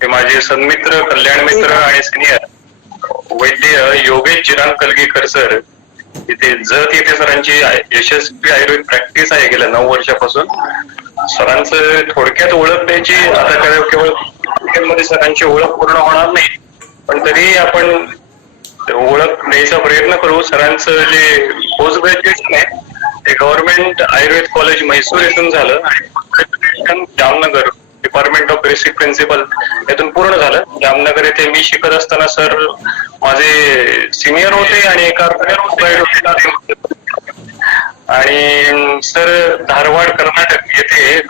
ते माझे सन्मित्र, कल्याण मित्र आणि सिनियर वैद्य योगेश चिराग कलगीकर सर, इथे जत येथे सरांची यशस्वी आयुर्वेद प्रॅक्टिस आहे गेल्या 9 वर्षापासून. सरांचं थोडक्यात ओळख द्यायची, आता केवळ मध्ये सरांची ओळख पूर्ण होणार नाही, पण तरी आपण ओळख द्यायचा प्रयत्न करू. सरांचं जे पोस्ट ग्रॅज्युएशन आहे ते गव्हर्नमेंट आयुर्वेद कॉलेज म्हैसूर येथून झालं आणि Jamnagar department of basic principle यातून पूर्ण झालं. जामनगर येथे मी शिकत असताना सर माझे सिनियर होते आणि एका अर्थाने आणि सर धारवाड कर्नाटक येथे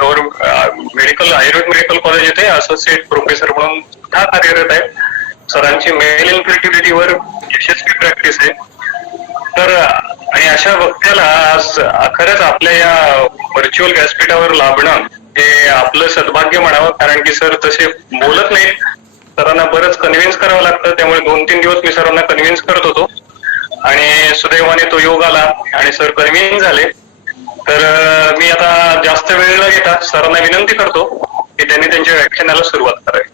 मेडिकल आयुर्वेद मेडिकल कॉलेज येथे असोसिएट प्रोफेसर म्हणून सुद्धा कार्यरत आहे. सरांची मेल इन्फर्टिलिटीवर यशस्वी प्रॅक्टिस आहे. तर आणि अशा वक्त्याला आज खरंच आपल्या या व्हर्च्युअल व्यासपीठावर लाभणं हे आपलं सद्भाग्य म्हणावं, कारण की सर तसे बोलत नाहीत. सरांना बरंच कन्व्हिन्स करावं लागतं, त्यामुळे 2-3 दिवस मी सरांना कन्व्हिन्स करत होतो आणि सुदैवाने तो योग आला आणि सर कन्व्हिन्स झाले. तर मी आता जास्त वेळ न घेता सरांना विनंती करतो की त्यांनी त्यांच्या व्याख्यानाला सुरुवात करावी.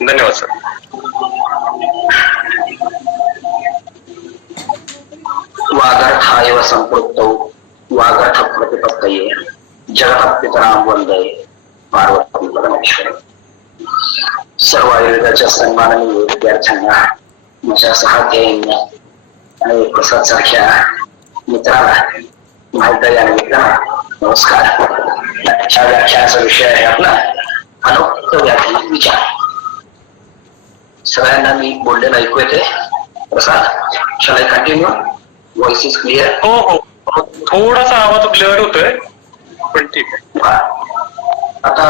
धन्यवाद सर. वागर्थायव संपृक्तौ वागर्थ प्रतिपत्तये जगतः पितरां वंदे पार्वती परमेश्वर. सर्व आयुर्वेदाच्या सन्माननीय विद्यार्थ्यांना, माझ्या सहध्यायींना आणि प्रसाद सारख्या मित्रांना, माहिती आणि मित्रांना नमस्कार. आजच्या व्याख्यानाचा विषय आहे आपला अनोक्त व्याधी विचार. सगळ्यांना मी बोललेलं ऐकू येते? Prasad, shall I continue? Voice is clear? हो हो, थोडासा आवाज ब्लर होतोय पण ठीक आहे. आता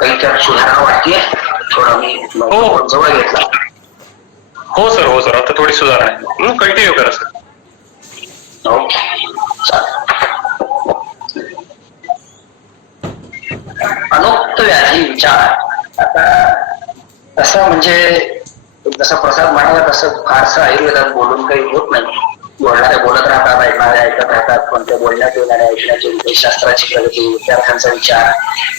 काही त्यात सुधारणा वाटते? थोडा मी जवळ घेतला. हो सर, हो सर, आता थोडी सुधारणा आहे. कंटिन्यू करा सर. ओके, अनोक्त व्याधी विचार. आता तसं म्हणजे जसं प्रसाद म्हणाला तसं फारसं आयुर्वेदात बोलून काही होत नाही. बोलणारे बोलत राहतात, ऐकणारे ऐकत राहतात, पण ते बोलण्यात येणारे ऐकण्याचे शास्त्राची प्रगती, विद्यार्थ्यांचा विचार,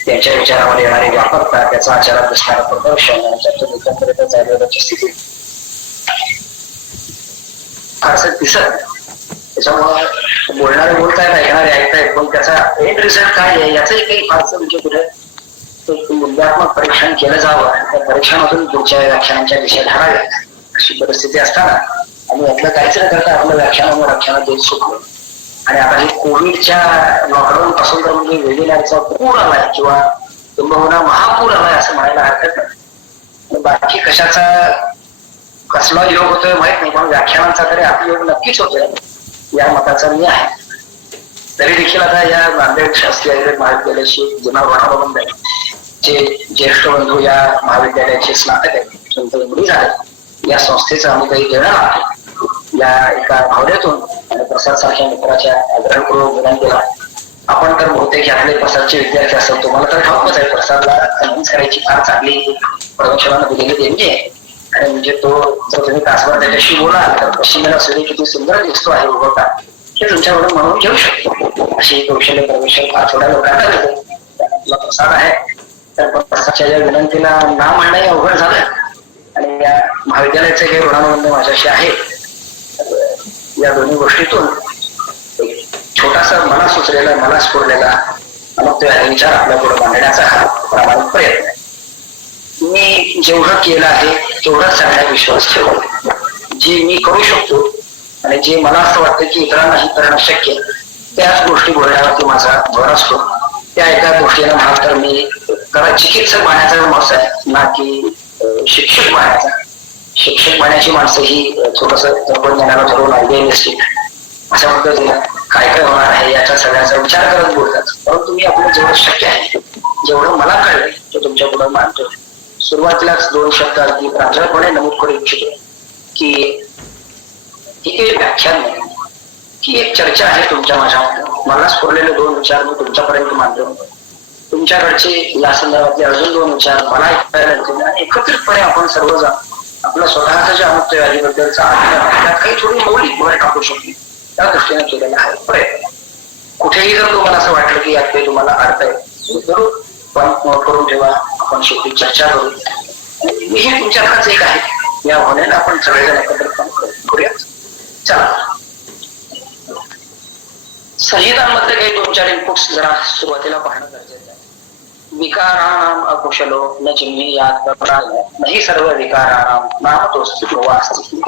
त्यांच्या विचारामध्ये येणारी व्यापकता, त्याचा आचारात दिसणारं प्रदर्शन आणि त्यातून एकंदरीतच आयुर्वेदाची स्थिती फारसं दिसत. त्याच्यामुळे बोलणारे बोलतायत, ऐकणारे ऐकतायत, पण त्याचा एंड रिझल्ट काय आहे याचंही काही फारसं म्हणजे कुठे मूल्यांकन परीक्षण केलं जावं. त्या परीक्षणातून पुढच्या व्याख्यानांच्या दिशा ठराव्यात अशी परिस्थिती असताना आणि यातलं काहीच न करता आपलं व्याख्यानात देत सुटलो. आणि आता हे कोविडच्या लॉकडाऊन पासून तर म्हणजे वेगवेगळ्याचा पूर आलाय किंवा किंबहुना महापूर आलाय असं म्हणायला हरकत नाही. बाकी कशाचा कसला योग होतोय माहित नाही, पण व्याख्यानांचा तरी आपला योग नक्कीच होतोय या मताचा मी आहे. तरी देखील आता या नांदेड शासकीय आयुर्वेद महाविद्यालयाची जुना वडाबंद आहे, जे ज्येष्ठ बंधू या महाविद्यालयाचे स्नातक आहेत, संत मुली झाले, या संस्थेचा आम्ही काही देणार आहोत. या एका भावनेतून आणि प्रसाद सारख्या मित्राच्या आग्रहपूर्वक विनंतीला आपण तर बहुतेक यातले प्रसादचे विद्यार्थी असेल, तुम्हाला तर ठाऊकच आहे प्रसादला कन्व्हिन्स करायची फार चांगली परमेश्वरानं दिलेली देणगी आहे. आणि म्हणजे तो जर तुम्ही तासभर त्याच्याशी बोलाल तर पश्चिमेला सूर्य किती सुंदर दिसतो आहे उगवता हे तुमच्याकडून म्हणून घेऊ शकतो. अशी कौशल्य परमेश्वर फार थोड्या लोकांना देतो. आपला प्रसाद आहे तर प्रसादच्या या विनंतीला ना म्हणणंही अवघड झालं. आणि या महाविद्यालयाचे काही ऋणानुबंध माझ्याशी आहे. या दोन्ही गोष्टीतून एक छोटासा मला सुचलेला, मला स्फुरलेला अनोक्त विचार आपल्या पुढे मांडण्याचा हा प्रामाणिक प्रयत्न आहे. मी जेवढं केलं आहे तेवढंच चांगला विश्वास ठेवतो. जे मी करू शकतो आणि जे मला असं वाटतं की इतरांनाही करणं शक्य, त्याच गोष्टी बोलण्यावरती माझा भर असतो. त्या एका गोष्टीला म्हणाल तर मी जरा चिकित्सक बनायचा माणूस आहे, ना की शिक्षक बनायचा. शिक्षक बनायची माणसं ही थोडस तत्वज्ञानाला धरून आयडियालिस्टिक अशा पद्धतीनं काय काय होणार आहे याचा सगळ्याचा विचार करत बोलतात. परंतु मी आपलं जेवढं शक्य आहे, जेवढं मला कळलं ते तुमच्या पुढे मांडतो. सुरुवातीलाच 2 शब्द अगदी प्रांजळपणे नमूद करू इच्छितो की ही काही व्याख्यान नाही, ही एक चर्चा आहे तुमच्या माझ्यामध्ये. मला स्फुरलेले 2 विचार मी तुमच्यापर्यंत मांडतो. तुमच्याकडचे या संदर्भातले अजून 2 विचार मला ऐकायला आणि एकत्रितपणे आपण सर्वजण आपल्या स्वतःच्या ज्या अमुक्त व्याधीबद्दलचा त्यात काही थोडी मौलिक भर टाकू शकतो त्या दृष्टीने केलेला आहे प्रयत्न. कुठेही जर तुम्हाला असं वाटलं की यात काही तुम्हाला अर्थ आहे जरूर पण नोट करून ठेवा. आपण शेवटी चर्चा करू. मीही तुमच्याकडेच एक आहे, या भावनेला आपण सगळेजण एकत्र काम करूया. चला, संहितांमध्ये काही 2-4 इनपुट्स जरा सुरुवातीला पाहणं गरजेचं आहे. विकाराणाम अकुशलो न चिन्हे यात नाही सर्व विकाराणाम नामतोस्तु वास्ति.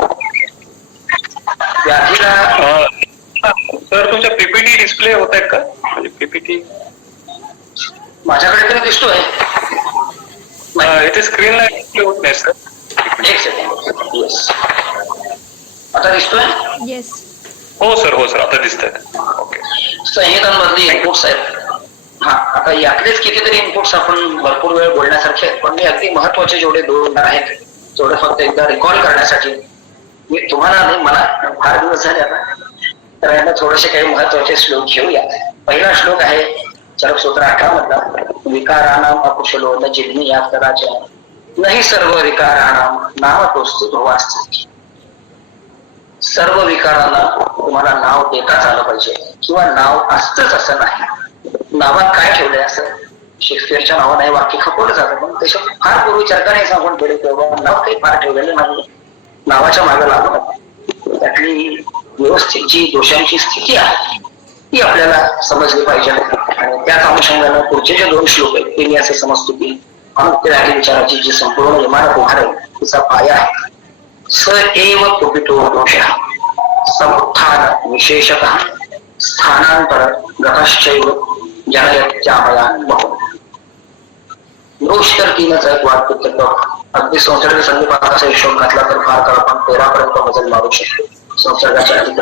व्याधीला सर तुमच्या पीपीटी डिस्प्ले होत आहेत का? म्हणजे पीपीटी माझ्याकडे तरी दिसतोय. इथे स्क्रीनला डिस्प्ले होत नाही सर. एक सेकंड. येस, आता दिसतोय. येस. हो सर आता दिसत आहेत. ओके. संहितांमधली इनपुट्स आहेत. हा, आता यातलेच कितीतरी इनपुट्स आपण भरपूर वेळ बोलण्यासारखे आहेत, पण मी अगदी महत्वाचे जेवढे 2 आहेत तेवढे फक्त एकदा रिकॉल करण्यासाठी मी तुम्हाला नाही, मला फार दिवस झाले आता, तर यांना थोडेसे काही महत्वाचे श्लोक घेऊया. पहिला श्लोक आहे चरक सूत्र 18 मधला. विकाराणाम अकुशलो न जिग्नी यात कदाचन नाही सर्व विकाराणाम नामतोस्तु वास्ति. सर्व विकारांना तुम्हाला नाव देताच आलं पाहिजे, किंवा नाव असतंच असं नाही. नावात काय ठेवलंय असं शेक्सपियरच्या नावाने वाक्य खपवलं जातं, पण त्याच्यात फार पूर्वी चर्चाने सांगून ठेवले तेव्हा नाव काही फार ठेवलेलं नाही. नावाच्या मागे लागून त्यातली व्यवस्थित जी दोषांची स्थिती आहे ती आपल्याला समजली पाहिजे. आणि त्याच अनुषंगानं पुढचे जे 2 श्लोक आहेत ते मी असं समजतो की अनुत्तरादी विचाराची जी संपूर्ण इमारत उभारेल तिचा पाया आहे. स एव कुपितो दोषः समुत्थान विशेषतः स्थानांतर गतश्चैव जनयत्यामयान बहु. दोष तर 3च आहेत. वाक्य अगदी संसर्ग संदीपाचा हिशोब घातला तर फार तर आपण 13 पर्यंत मजल मारू शकतो संसर्गाच्या अधिक,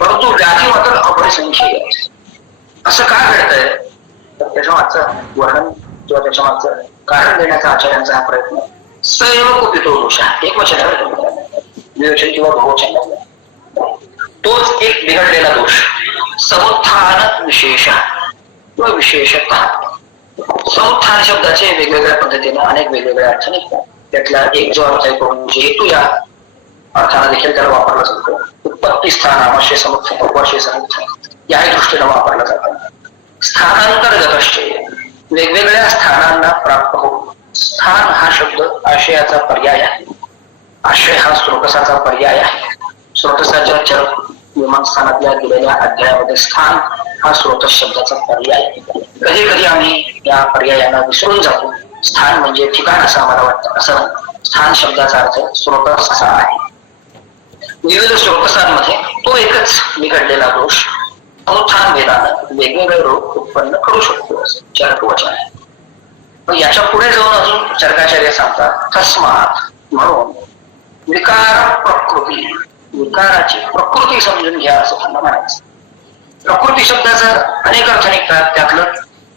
परंतु व्याधी मात्र अपरिसंख्य आहे. असं का घडतंय तर त्याच्या मागचं वर्णन किंवा त्याच्या मागचं कारण देण्याचा आचार्यांचा हा प्रयत्न. सैव कुपितो दोष, एक वचन द्विवचन किंवा बहुवचन, तोच एक बिघडलेला दोष. समुत्थान विशेष किंवा विशेषतः. समुत्थान शब्दाचे वेगवेगळ्या पद्धतीने अनेक वेगवेगळ्या अर्थ निघतात. त्यातला एक जो अर्थ आहे तो म्हणजे हेतू या अर्थाने देखील त्याला वापरला जातो. उत्पत्ती स्थान आमाशय समुत्थान उपवाशय समुत्थान याही दृष्टीने वापरला जातो. स्थानांतर्गत असते वेगवेगळ्या स्थानांना प्राप्त होतो. स्थान हा शब्द आशयाचा पर्याय आहे. आशय हा स्रोतसाचा पर्याय आहे. स्रोतसाच्या चर विमानस्थानातल्या दिलेल्या अध्यायामध्ये स्थान हा स्रोत शब्दाचा पर्याय. कधी कधी आम्ही या पर्यायांना विसरून जातो. स्थान म्हणजे ठिकाण असं आम्हाला वाटतं, असं स्थान शब्दाचा अर्थ स्रोतस असा आहे. विविध स्रोतसांमध्ये तो एकच बिघडलेला दोष समुत्थान वेदानं वेगवेगळे रोग उत्पन्न करू शकतो असं चरक वचन आहे. पण याच्या पुढे जाऊन अजून चरकाचार्य सांगतात तस्मात म्हणून विकार प्रकृती, विकाराची प्रकृती समजून घ्या असं त्यांना म्हणायचं. प्रकृती शब्दाचा अनेक अर्थ निघतात, त्यातलं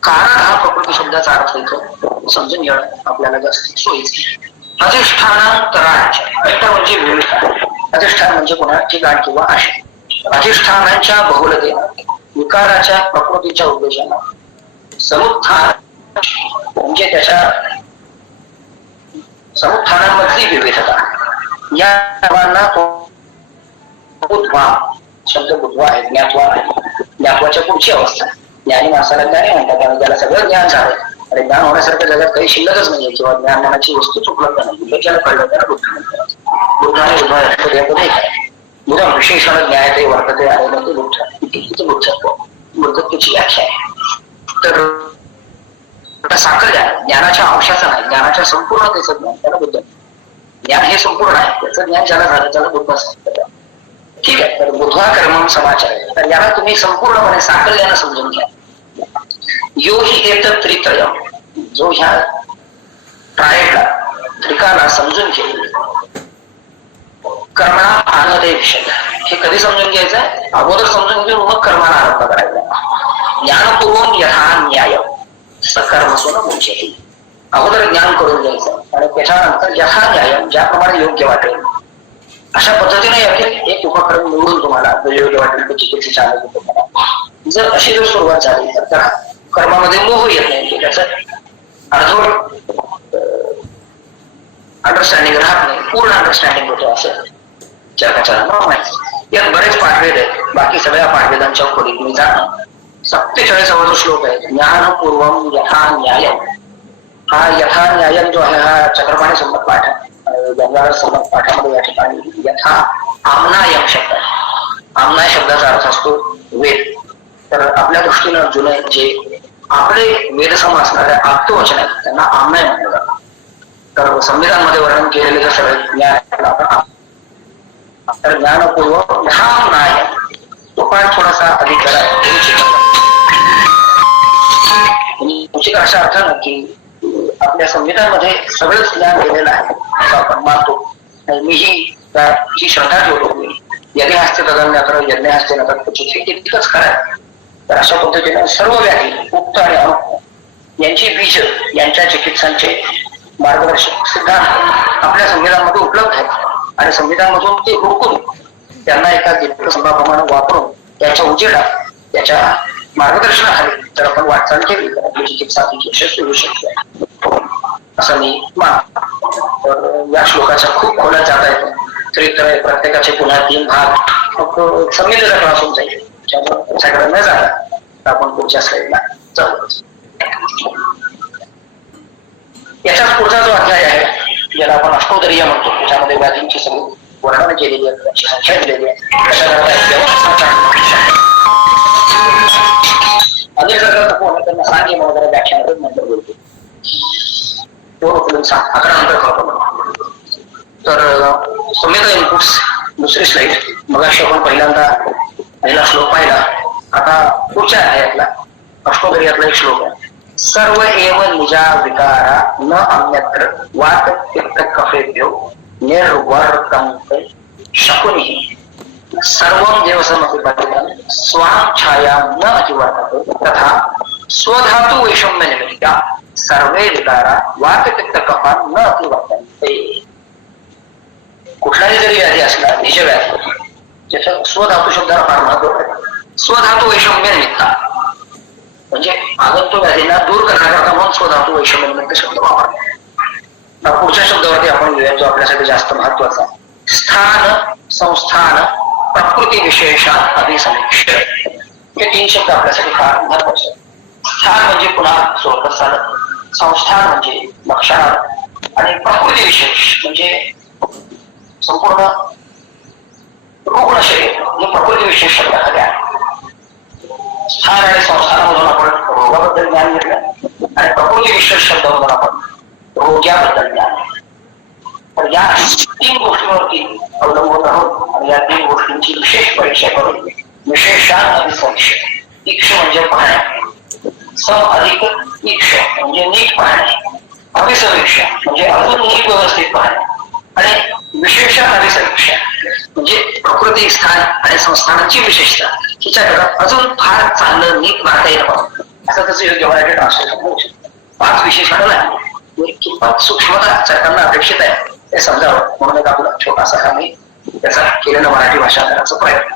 कारण हा प्रकृती शब्दाचा अर्थ येतो समजून घेणं आपल्याला जास्त सोयीचं. अधिष्ठानांतरांच्या म्हणजे विविध, अधिष्ठान म्हणजे पुन्हा ठिकाण किंवा आशय. अधिष्ठानांच्या बहुलतेनं विकाराच्या प्रकृतीच्या उद्देशानं समुत्थान म्हणजे त्याच्या समुत्थानांमधली विविधता या सर्वांना बुद्ध्वा शब्द बुद्ध्वा आहे, ज्ञात्वा आहे. ज्ञात्वाच्या पुढची अवस्था ज्ञानी माणसाला ज्ञानी म्हणतात आणि त्याला सगळं ज्ञान झालं आणि ज्ञान होण्यासारखं जगात काही शिल्लकच नाहीये किंवा ज्ञान मनाची वस्तूच उपलब्ध नाही. हे ज्याला कळलं त्याला बुद्ध म्हणतात. बुद्धाने बुद्ध बुधा विशेषण ज्ञायते वर्तते आणि ते बुद्ध बुद्धत्व बुद्धत्वाची व्याख्या आहे. तर साखर ज्ञानाच्या अंशाचं नाही, ज्ञानाच्या संपूर्णतेचं ज्ञान त्याला बुद्ध. ज्ञान हे संपूर्ण आहे, त्याचं ज्ञान ज्याला झालं त्याला बुद्ध सांगतात. ठीक आहे, तर बुद्ध्वा कर्मम समाचार आहे. तर याला तुम्ही संपूर्णपणे साकल्यानं समजून घ्या. यो ही एक त्रित्रयम, जो ह्या ट्रायडला त्रिकाला समजून घेईल. कर्मणा आनंदे विषय हे कधी समजून घ्यायचं? अगोदर समजून घेऊन मग कर्माला आरंभ करायचा. ज्ञानपूर्वम यथा न्याय सकर्मसून मुच्यते. अगोदर ज्ञान करून घ्यायचं आणि त्याच्यानंतर यथा न्याय ज्याप्रमाणे योग्य वाटेल अशा पद्धतीने यातील एक उपक्रम निवडून तुम्हाला योग्य वाटेल तो चिकित्सेच्या आनंद. जर अशी जर सुरुवात झाली तर त्या कर्मामध्ये मोह येत नाही की त्याचं अर्धवट अंडरस्टँडिंग राहत नाही, पूर्ण अंडरस्टँडिंग होतो असं चर्काचार्य म्हणायचं. यात बरेच पाठवेद आहेत. बाकी सगळ्या पाठवेदांच्या खोलीत मी जाणं 47वा श्लोक आहे. ज्ञानपूर्वम यथा न्याय हा यथा न्यायन जो आहे हा चक्रपाणी संमत पाठ आहे. गंगाधर संमत पाठामध्ये या ठिकाणी यथा आमनायम शब्द आहे. आमनाय शब्दाचा अर्थ असतो वेद. तर आपल्या दृष्टीनं जुने जे आपले वेदसम असणाऱ्या आप्तवचन आहेत त्यांना आमनाय म्हणलं जातं. तर संविधानमध्ये वर्णन केलेले जे सगळे ज्ञान तर ज्ञानपूर्वक यथामनाय तो पाठ थोडासा अधिक करा. तुमची अशा अर्थानं की आपल्या संविधानामध्ये सगळंच ज्ञान दिलेलं आहे असं आपण मानतो. मीही जी श्रद्धा ठेवतो मी यज्ञ हस्ते तदन्यत्र यज्ञ हस्ते नतर तितकंच करायचं. तर अशा पद्धतीने सर्व व्याधी उक्त आणि अनुक्त यांची बीज यांच्या चिकित्सांचे मार्गदर्शक सिद्धांत आपल्या संविधानामध्ये उपलब्ध आहेत आणि संविधानामधून ते हुडकून त्यांना एका दीर्घसंभाप्रमाणे वापरून त्याच्या उजेडात त्याच्या मार्गदर्शनाखाली जर आपण वाटचाल केली तर आपली चिकित्सा यशस्वी होऊ शकते असं मी मानतो. तर या श्लोकाच्या खूप खोलात जाता येतो तरी तर प्रत्येकाचे पुन्हा 3 भाग संविधानाचा क्लास होऊन जाईल. त्याच्याकडे न जाता आपण पुढच्या स्लाइडला जाऊ. याचाच पुढचा जो अध्याय आहे ज्याला आपण अष्टोदरीय म्हणतो त्याच्यामध्ये व्याधींची सगळी वर्णन केलेली आहे, त्यांची संख्या दिलेली आहे. अनेक जर त्यांना सांगे वगैरे व्याख्यान नंतर बोलतो 11 नंतर करतो. तर संविधान इनपुट्स दुसरी स्लाइड. मग आपण पहिला श्लोक पाहिला. आता पुढच्या अध्यायातला अष्टोदरीयातला एक श्लोक आहे. सर्व एव निजा विकारा न अन्यत्र वात पित्त कफेभ्यो निर्वर्तन्ते शकुनी सर्वं देवसमपिबद्धं स्वां छायां न अतिवर्तते तथा स्वधातु वैषम्य निमित्ता सर्वे विकारा वात पित्त कफा न अतिवर्तन्ते. कुठलाही जरी व्याधी असला निज व्याधी ज्याचं स्वधातू शब्दाला फार महत्व आहे. स्वधातू वैषम्य निमित्ता म्हणजे आगंतुक व्याधींना दूर करण्याकरता म्हणून स्वधातू वैषम्य निमित्त शब्द वापरतो. पुढच्या शब्दावरती आपण घेऊया जो आपल्यासाठी जास्त महत्वाचा. स्थान संस्थान प्रकृती विशेषात अभिसमीक्ष. हे 3 शब्द आपल्यासाठी फार महत्वाचे. स्थान म्हणजे पुन्हा स्वर्गस्थान, संस्थान म्हणजे लक्षण आणि प्रकृती विशेष म्हणजे संपूर्ण रुग्ण शरीर म्हणजे प्रकृती विशेष शब्दाखाली आहे. स्थान आणि संस्थानामधून आपण रोगाबद्दल ज्ञान घेतलं आणि प्रकृती विशेष शब्दामधून आपण रोग्याबद्दल ज्ञान. तर या 3 गोष्टींवरती अवलंबून आहोत आणि या 3 गोष्टींची विशेष परीक्षा करून विशेषात अभिसमीक्ष. तीक्ष म्हणजे पाहणे, सम अधिक तीक्ष म्हणजे नीट पाहणे, अभिसमीक्ष म्हणजे अजून नीट व्यवस्थित पाहणे आणि विशेषात अभिसमीक्ष म्हणजे प्रकृती स्थान आणि संस्थानांची विशेषता हिच्याकडे अजून फार चांगलं नीट पाहता येईल असं त्याचं योग्य मराठी ट्रान्सलेशन होऊ शकतं. 5 विशेषण नाही किंमत सूक्ष्मता सरकारला अपेक्षित आहे हे समजावं म्हणून एक आपला छोटासा आम्ही त्याचा केलेला मराठी भाषांतराचा प्रयत्न.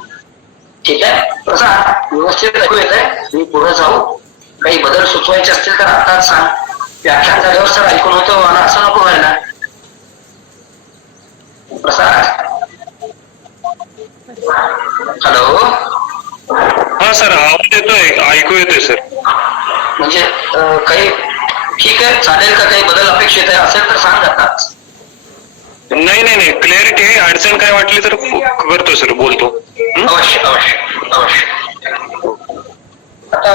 ठीक आहे. तसा व्यवस्थित ऐकू येत आहे. मी पुढे जाऊ काही बदल सुचवायचे असतील तर आताच सांग. व्याख्यान झाल्यावर सर ऐकून होतं मला असं नको व्हायला. प्रसाद हॅलो. हा सर आवाज येतोय, ऐकू येतोय सर. म्हणजे काही ठीक आहे चालेल का? काही बदल अपेक्षित आहे असेल तर सांग आताच. नाही क्लिअरिटी आहे. अडचण काय वाटली तर करतो सर, बोलतो. अवश्य अवश्य अवश्य. आता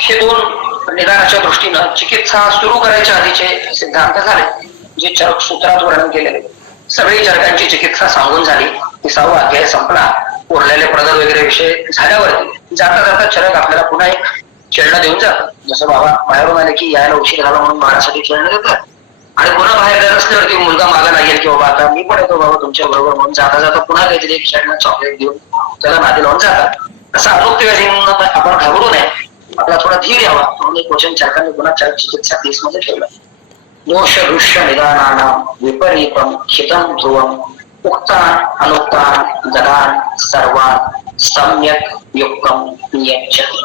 हे 2 निदानाच्या दृष्टीनं चिकित्सा सुरू करायच्या आधीचे सिद्धांत झाले जे चरक सूत्रात वर्णन केलेले. सगळी चरकांची चिकित्सा सांगून झाली. 30वा अध्याय संपला. उरलेले प्रदर वगैरे विषय झाल्यावरती जाता जाता चरक आपल्याला पुन्हा एक खेळणं देऊन जातात. जसं बाबा बाहेरून आले की यायला उशीर झाला म्हणून बाळासाठी खेळणं देतात आणि पुन्हा बाहेर जात असल्यावरती मुलगा मागा लागेल की बाबा आता मी पण येतो बाबा तुमच्या बरोबर म्हणून जाता जाता पुन्हा काहीतरी एक खेळणं चॉकलेट देऊन त्याला नादी लावून जातात. असं अनुक्त व्याधींना आपण घाबरू नये, आपला थोडा धीर यावा म्हणून एक वचन चरकांनी पुन्हा चरक चिकित्सा 30 मध्ये ठेवलं. दोष दृश्य निदानानां विपरीतम हितम ध्रुवम उक्तान अनुक्तान गदान सर्वान सम्यक युक्तम नियच्छति.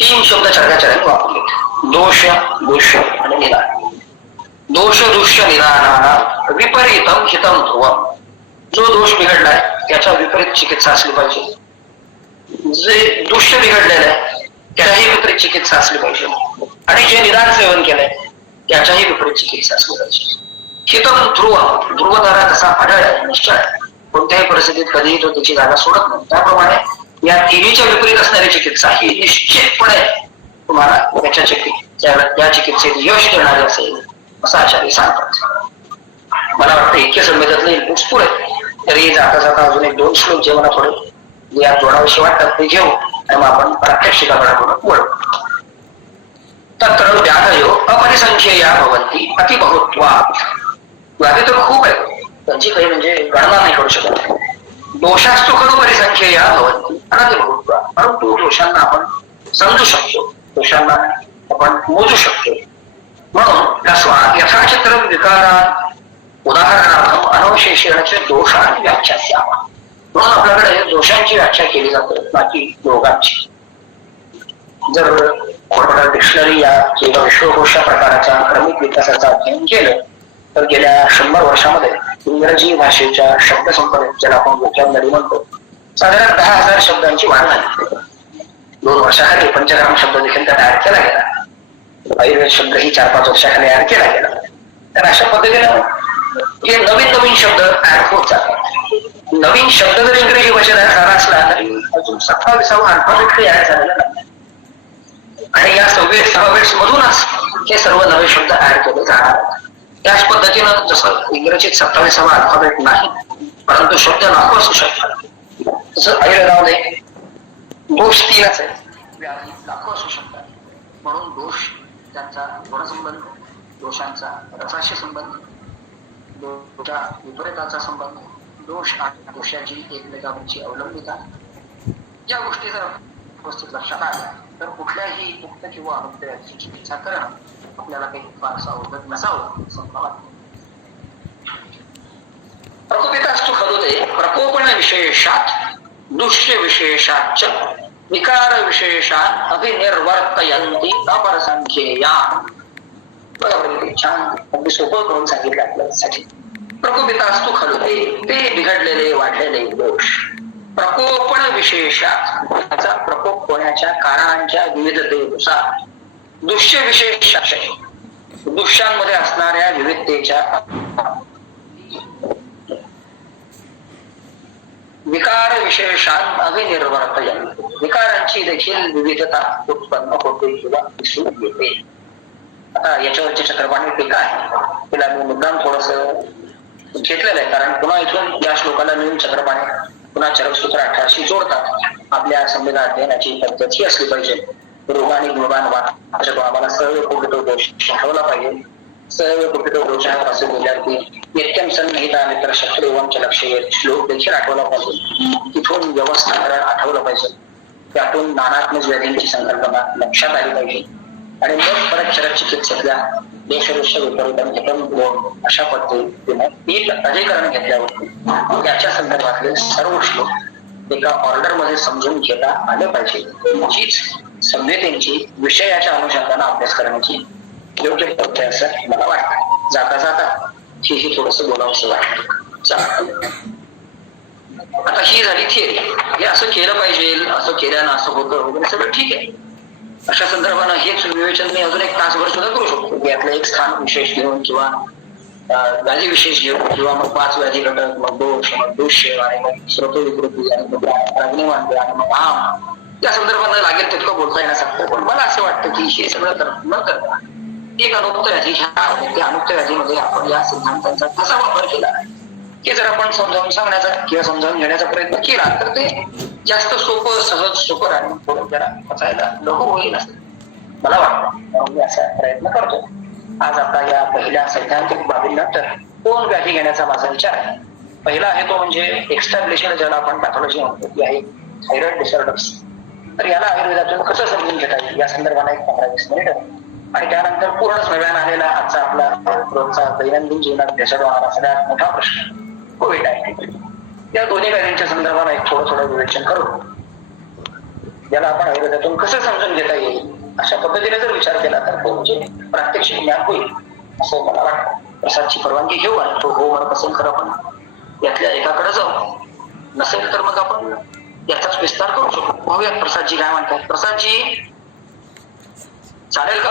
3 शब्द चरकाचरण वापरले. दोष दृश्य आणि निदान. दोष दृश्य निदानानां विपरीतम हितम ध्रुवम. जो दोष बिघडलाय त्याच्या विपरीत चिकित्सा असली पाहिजे. जे दृश्य बिघडलेलं आहे त्यालाही विपरीत चिकित्सा असली पाहिजे आणि जे निदान सेवन केलंय त्याच्याही विपरीत चिकित्सा शोधायची. हितम ध्रुव तारा जसा अढळ आहे निश्चय कोणत्याही परिस्थितीत कधीही तो त्याची जागा सोडत नाही, त्याप्रमाणे या तिन्हीच्या विपरीत असणारी चिकित्सा ही निश्चितपणे तुम्हाला त्या चिकित्सेत यश देणारी असेल असं आचार्य सांगतात. मला वाटतं इतके संवेदातले इनपुट्स पुढे, तरी जाता जाता अजून एक 2 श्लोक जे मला थोडे जे यात जोडाविषयी वाटतात ते घेऊ आणि मग आपण प्रात्यक्षिकाकडे वळू. तत्र व्याधयो अपरिसंख्येया भवन्ति अतिबहुत्वात्. व्याधी तर खूप आहे, त्यांची काही म्हणजे गणना नाही करू शकत. दोषास्तु खरु परिसंख्येया भवन्ति अनतिबहुत्वात्. परंतु दोषांना आपण समजू शकतो, दोषांना आपण मोजू शकतो. म्हणून तस्मात् यथाचित्रं विकारान् उदाहरणार्थ अनवशेषणाचे दोष आणि व्याख्या द्यावा. म्हणून आपल्याकडे दोषांची व्याख्या केली जाते, बाकी रोगांची. जर डिक्शनरी या किंवा विश्वकोशा प्रकाराच्या क्रमिक विकासाचा अध्ययन केलं तर गेल्या 100 वर्षामध्ये इंग्रजी भाषेच्या शब्दसंपदेत ज्याला आपण व्होकॅब्युलरी म्हणतो साधारण 10,000 शब्दांची वाढ झाली. 2 वर्षाखाली पंचग्राम शब्द देखील त्यात ऍड केला गेला. आयुर्वेद शब्द ही 4-5 वर्षाखाली ऍड केला गेला. तर अशा पद्धतीनं हे नवीन नवीन शब्द ऍड होत जातात. नवीन शब्द जर इंग्रजी भाषेत झाला असला तरी अजून 27वा अल्फाबेट ऍड झालेला नाही. आणि या 26 अल्फाबेट्स मधूनच हे सर्व नवे शब्द ऍड केले जाणार आहेत. त्याच पद्धतीनं जसं इंग्रजीत 27वा अल्फाबेट नाही, परंतु शब्द लाखो असू शकतात, तसं आयुर्वेदामध्ये दोष 3च आहेत, व्याधी लाखो असू शकतात. म्हणून दोष त्यांचा गुणसंबंध, दोषांचा रसाशी संबंध, दोषा विपरीताचा संबंध, दोष आणि दोषाची एकमेकांची अवलंबिता, या गोष्टी जर उपस्थित लक्षात आल्या तर कुठल्याही मुक्त किंवा अनुक्त व्याधीची चिकित्सा करणं आपल्याला काही फारसा अवघड नसावं असं मला वाटतं. प्रकोपितास्तु खलु ते प्रकोपण विशेषात दुष्य विशेषाच विकार विशेषात अभिनिर्वर्तयन्ति अपरसंख्येया. छान अगदी सोपं करून सांगितलं आपल्यासाठी. प्रकोपितास्तु खलु ते बिघडलेले वाढलेले दोष प्रकोपण विशेषात त्याचा प्रकोप होण्याच्या कारणांच्या विविधतेनुसार दुष्य विशेष दुष्यांमध्ये असणाऱ्या विविधतेच्या विकार विशेषांत अभिनिर्वर्तयन विकारांची देखील विविधता उत्पन्न होते किंवा दिसून येते. आता याच्यावरची चक्रपाणी टीका आहे, तिला मी मुद्दाम थोडस घेतलेलं आहे कारण पुन्हा इथून या श्लोकाला नवीन चक्रपाणी पुन्हा चरकसूत्र 18 जोडतात. आपल्या संवेदना अध्ययनाची पद्धत ही असली पाहिजे. रोग आणि गुणगान वाचतो आम्हाला सर्व कुठे दोष आठवला पाहिजे. सर्व कुठे दोषांपासून विद्यार्थी नित्यम सन्निहिता मित्र शत्रुवंच लक्ष श्लोक देखील आठवला पाहिजे. तिथून व्यवस्थाकरण आठवलं पाहिजे. त्यातून नानात्मक व्याधींची संकल्पना लक्षात आली पाहिजे. आणि मग परत चरक चिकित्सेतल्या देशदोष विपरीत आणि अशा पद्धतीने एक अधिकरण घेतल्यावर त्याच्या संदर्भातले सर्व श्लोक एका ऑर्डर मध्ये समजून घेता आले पाहिजे. हीच संवेदनेची विषयाच्या अनुषंगाने अभ्यास करण्याची योग्य पद्धत आहे असं मला वाटतं. जाता जाता ही थोडस बोलावंसं वाटतं. आता ही झाली थिअरी. हे असं केलं पाहिजे, असं केल्यानं असं होतं वगैरे सगळं ठीक आहे. अशा संदर्भानं हेच विवेचन मी अजून 1 तासभर सुद्धा करू शकतो. यातलं एक स्थान विशेष घेऊन किंवा व्याधी विशेष घेऊन किंवा मग 5 व्याधी घटक, मग दोष, मग दुष्य आणि मग श्रोतो विकृती आणि मग अग्निमांड आणि मग आम, त्या संदर्भानं लागेल तितकं बोलता येण्यासारखं. पण मला असं वाटतं की हे सगळं न करता एक अनुक्त व्याधी घ्या. त्या अनुक्त व्याधीमध्ये आपण या सिद्धांतांचा कसा वापर केला हे जर आपण समजावून सांगण्याचा किंवा समजावून घेण्याचा प्रयत्न केला तर ते जास्त सोपं, सहज, सोपं आणि थोडं जरा पचायला लघु होईल असं मला वाटतं. म्हणून मी असा प्रयत्न करतो. आज आता या पहिल्या सैद्धांतिक बाबीनंतर 2 व्याधी घेण्याचा माझा विचार आहे. पहिला आहे तो म्हणजे एक्स्टॅब्लिशमेंट, ज्याला आपण पॅथॉलॉजी म्हणतो, ती आहे थायरॉइड डिसऑर्डर्स. तर याला आयुर्वेदातून कसं समजून घेता येईल या संदर्भाने 15-20 मिनिट आणि त्यानंतर पूर्णच नव्यानं आलेला आजचा आपला रोजचा दैनंदिन जीवनात भेसळवणारा सगळ्यात मोठा प्रश्न कोविड-19. या दोन्ही व्याधींच्या संदर्भाने एक थोडं विवेचन करू. याला आपण आयुर्वेदातून कसं समजून घेता येईल अशा पद्धतीने जर विचार केला तर तो म्हणजे प्रात्यक्षिक ज्ञान होईल असं मला वाटतं. प्रसादची परवानगी घेऊ आणि तो हो म्हणत असेल तर आपण यातल्या एकाकडे जाऊ, नसेल तर मग आपण याचाच विस्तार करू शकतो. पाहूयात प्रसादजी काय म्हणतात. प्रसादजी चालेल का?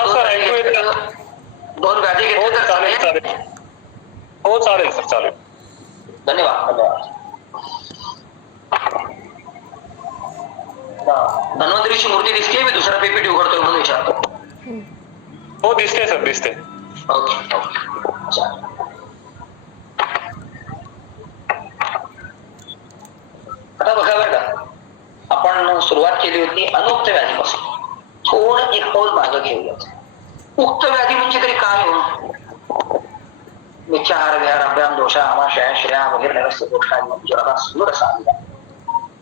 2 व्याधी हो घेतले तर चालेल चालेल. चालेल. हो चालेल सर चालेल. धन्यवाद धन्यवाद. धन्वंतरीची मूर्ती दिसते. मी दुसरा पीपीटी उघडतोय म्हणून विचारतो. हो दिसते सर दिसते. ओके ओके चालेल. आता बघा बरं का, आपण सुरुवात केली होती अनुक्त व्याधीपासून. थोडं एक पाऊल मागं घेऊयात. उक्त व्याधी म्हणजे तरी काय हो? मिथ्याहार विहार अभ्याम दोषा आमाशया श्रेया वगैरे व्यवस्थित गोष्टी ज्वराला सूर असा आलेला.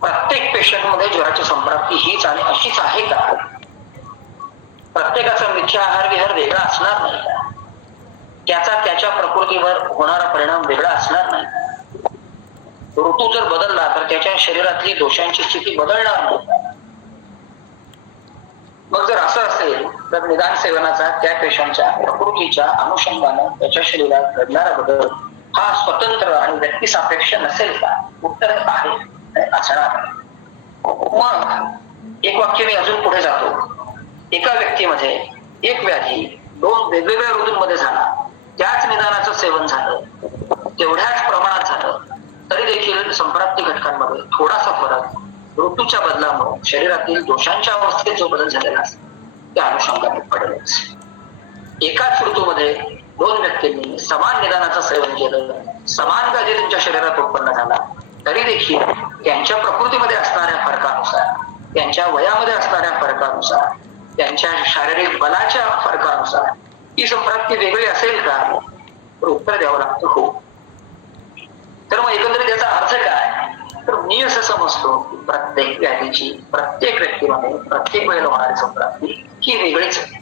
प्रत्येक पेशंट मध्ये ज्वराची संप्राप्ती हीच आणि अशीच आहे का? प्रत्येकाचा मिथ्याहार विहार वेगळा असणार नाही का? त्याचा त्याच्या प्रकृतीवर होणारा परिणाम वेगळा असणार नाही. ऋतू जर बदलला तर त्याच्या शरीरातली दोषांची स्थिती बदलणार नाही. मग जर असं असेल तर निदान सेवनाचा त्या पेशंटच्या प्रकृतीच्या अनुषंगाने त्याच्या शरीरात घडणारा बदल हा स्वतंत्र आणि व्यक्तिसापेक्ष नसेल का? उत्तर आहे, असणार. मग एक वाक्य मी अजून पुढे जातो. एका व्यक्तीमध्ये एक व्याधी 2 वेगवेगळ्या ऋतूंमध्ये झाला, त्याच निदानाचं सेवन झालं, तेवढ्याच प्रमाणात झालं, तरी देखील संप्राप्ती घटकांमध्ये थोडासा फरक ऋतूच्या बदलामुळे शरीरातील दोषांच्या अवस्थेत जो बदल झालेला असतो त्या अनुषंगाने पडेलच. एकाच ऋतूमध्ये 2 व्यक्तींनी समान निदानाचं सेवन केलं, समान व्याधी त्यांच्या शरीरात उत्पन्न झाला, तरी देखील त्यांच्या प्रकृतीमध्ये असणाऱ्या फरकानुसार, त्यांच्या वयामध्ये असणाऱ्या फरकानुसार, त्यांच्या शारीरिक बलाच्या फरकानुसार ही संप्राप्ती वेगळी असेल का? तर उत्तर द्यावं लागतं हो. तर मग एकंदरीत याचा अर्थ काय? तर मी असं समजतो की प्रत्येक व्याधीची प्रत्येक व्यक्तीमध्ये प्रत्येक वेळेला होणारी संप्राप्ती ही वेगळीच आहे.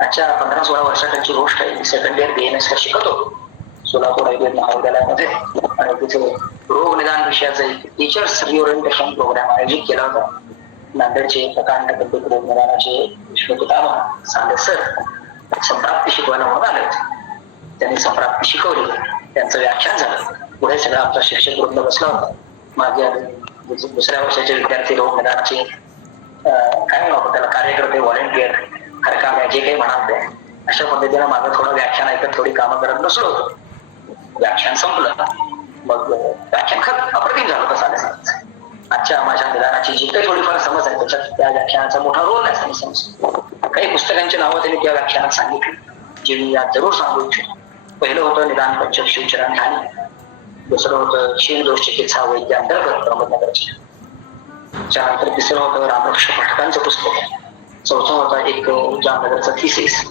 अच्छा 15-16 वर्षाची गोष्ट आहे. सेकंड इयर BMS शिकत होतो सोलापूर आयुर्वेद महाविद्यालयामध्ये, आणि तिथे रोग निदान विषयाचं टीचर्स रिओरिएंटेशन प्रोग्राम आयोजित केला होता. नांदेडचे प्रकांड पद्धत रोग निदानाचे विश्वपितामह सांदे सर संप्राप्ती शिकवायला म्हणून आले होते. त्यांनी संप्राप्ती शिकवली, त्यांचं व्याख्यान झालं. पुढे सगळा आमचा शिक्षक वृंद बसला होता. माझे दुसऱ्या वर्षाचे विद्यार्थी रोग निदानाचे काय म्हणतो त्याला कार्यकर्ते, व्हॉलेंटियर, हरकाम्या जे काही म्हणाल ते, अशा पद्धतीनं माझं थोडं व्याख्यान ऐकत थोडी कामं करत बसलो होतो. व्याख्यान संपलं, मग व्याख्यान अप्रतिम झालं होतं साडेसात. आजच्या माझ्या निदानाची जी काही थोडीफार समज आहे त्याच्यात त्या व्याख्यानाचा मोठा रोल आहे असं मी समजतो. काही पुस्तकांची नावं त्यांनी त्या व्याख्यानात सांगितली जे मी आज जरूर सांगू इच्छितो. पहिलं होतं निदान पंचक शिवचरण ध्यानी, दुसरं होतं शील दोष चिकित्सा वैद्य अंतर्गत अहमदनगरचे, त्यानंतर तिसरं होतं रामकृष्ण पाठकांचं पुस्तक, चौथं होतं एक जामनगरचं थिसिस.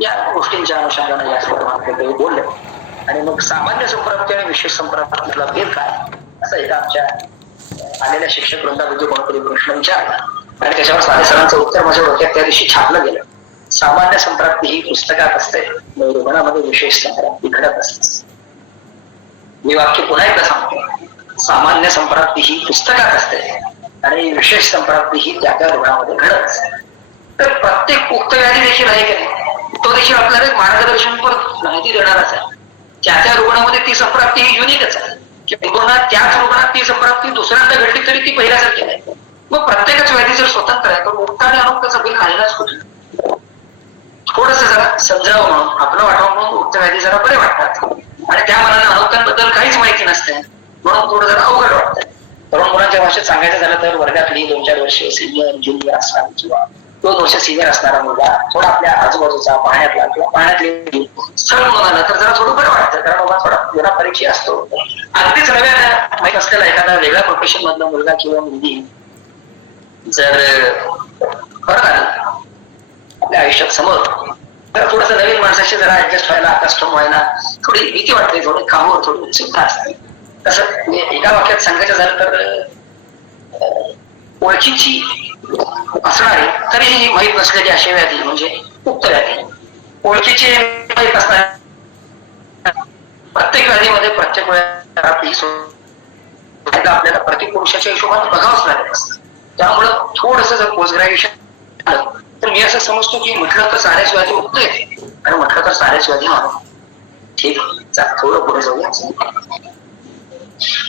या गोष्टींच्या अनुषंगाने या संदर्भात काही बोलले. आणि मग सामान्य संप्राप्ती आणि विशेष संप्राप्तीतला भेद काय असं एका आमच्या आलेल्या शिक्षक वृंदामध्ये कोणतरी प्रश्न विचारला आणि त्याच्यावर साधे सरांचं उत्तर माझ्या डोक्यात त्या दिवशी छापलं गेलं. सामान्य संप्राप्ती ही पुस्तकात असते, रुग्णामध्ये विशेष संप्राप्ती घडत असते. मी वाक्य पुन्हा एकदा सांगतो. सामान्य संप्राप्ती ही पुस्तकात असते आणि विशेष संप्राप्ती ही त्या त्या रुग्णामध्ये घडत असते. तर प्रत्येक उक्त व्याधी देखील आहे की नाही, तो देखील आपल्याला एक मार्गदर्शनपर माहिती देणारच आहे. त्या रुग्णामध्ये ती संप्राप्ती ही युनिकच आहे. किंवा त्याच रुग्णात ती संप्राप्ती दुसऱ्यांदा घडली तरी ती पहिल्यासारखी नाही. मग प्रत्येकच व्याधी जर स्वतंत्र आहे तर मुक्त आणि अनुक्तचा बिल खायलाच कुठे. थोडस जरा समजावं म्हणून, आपलं वाटावं म्हणून उक्त व्याधी जरा बरे वाटतात आणि त्या मनाने अनुक्तांबद्दल काहीच माहिती नसते म्हणून थोडं जरा अवघड वाटतं. तरुण मुलांच्या भाषेत सांगायचं झालं तर वर्गातली 2-4 वर्ष सिनियर ज्युनियर असणार किंवा 2 वर्ष सिनियर असणारा मुलगा थोडा आपल्या आजूबाजूचा पाहण्यातला किंवा पाहण्यातली स्थळ म्हणाला तर जरा थोडं बरं वाटतं, कारण बाबा थोडा जुना परिचय असतो. अगदीच नव्या माहीत असलेला एखादा वेगळ्या प्रोफेशन मधला मुलगा किंवा मुलगी जर परत आली आपल्या आयुष्यात समोर तर थोडस नवीन माणसाशी जरा ऍडजस्ट व्हायला, कस्टम व्हायला थोडी भीती वाटते, थोडी कामावर थोडी उत्सुकता असते. तसं एका वाक्यात सांगायचं झालं तर ओळखीची असणारी तरीही माहीत नसलेली अशी व्याधी म्हणजे उक्त व्याधी. ओळखीची माहीत असणारी प्रत्येक व्याधीमध्ये प्रत्येक वेळेला आपल्याला प्रत्येक पुरुषाच्या हिशोबाने बघावंच लागत असतं. त्यामुळं थोडस जर पोस्ट ग्रॅज्युएशन आलं तर मी असं समजतो की म्हटलं तर साऱ्याच व्याधी उक्त येते आणि म्हटलं तर साऱ्याच व्याधी म्हणून. ठीक आहे, थोडं पुढे जाऊया.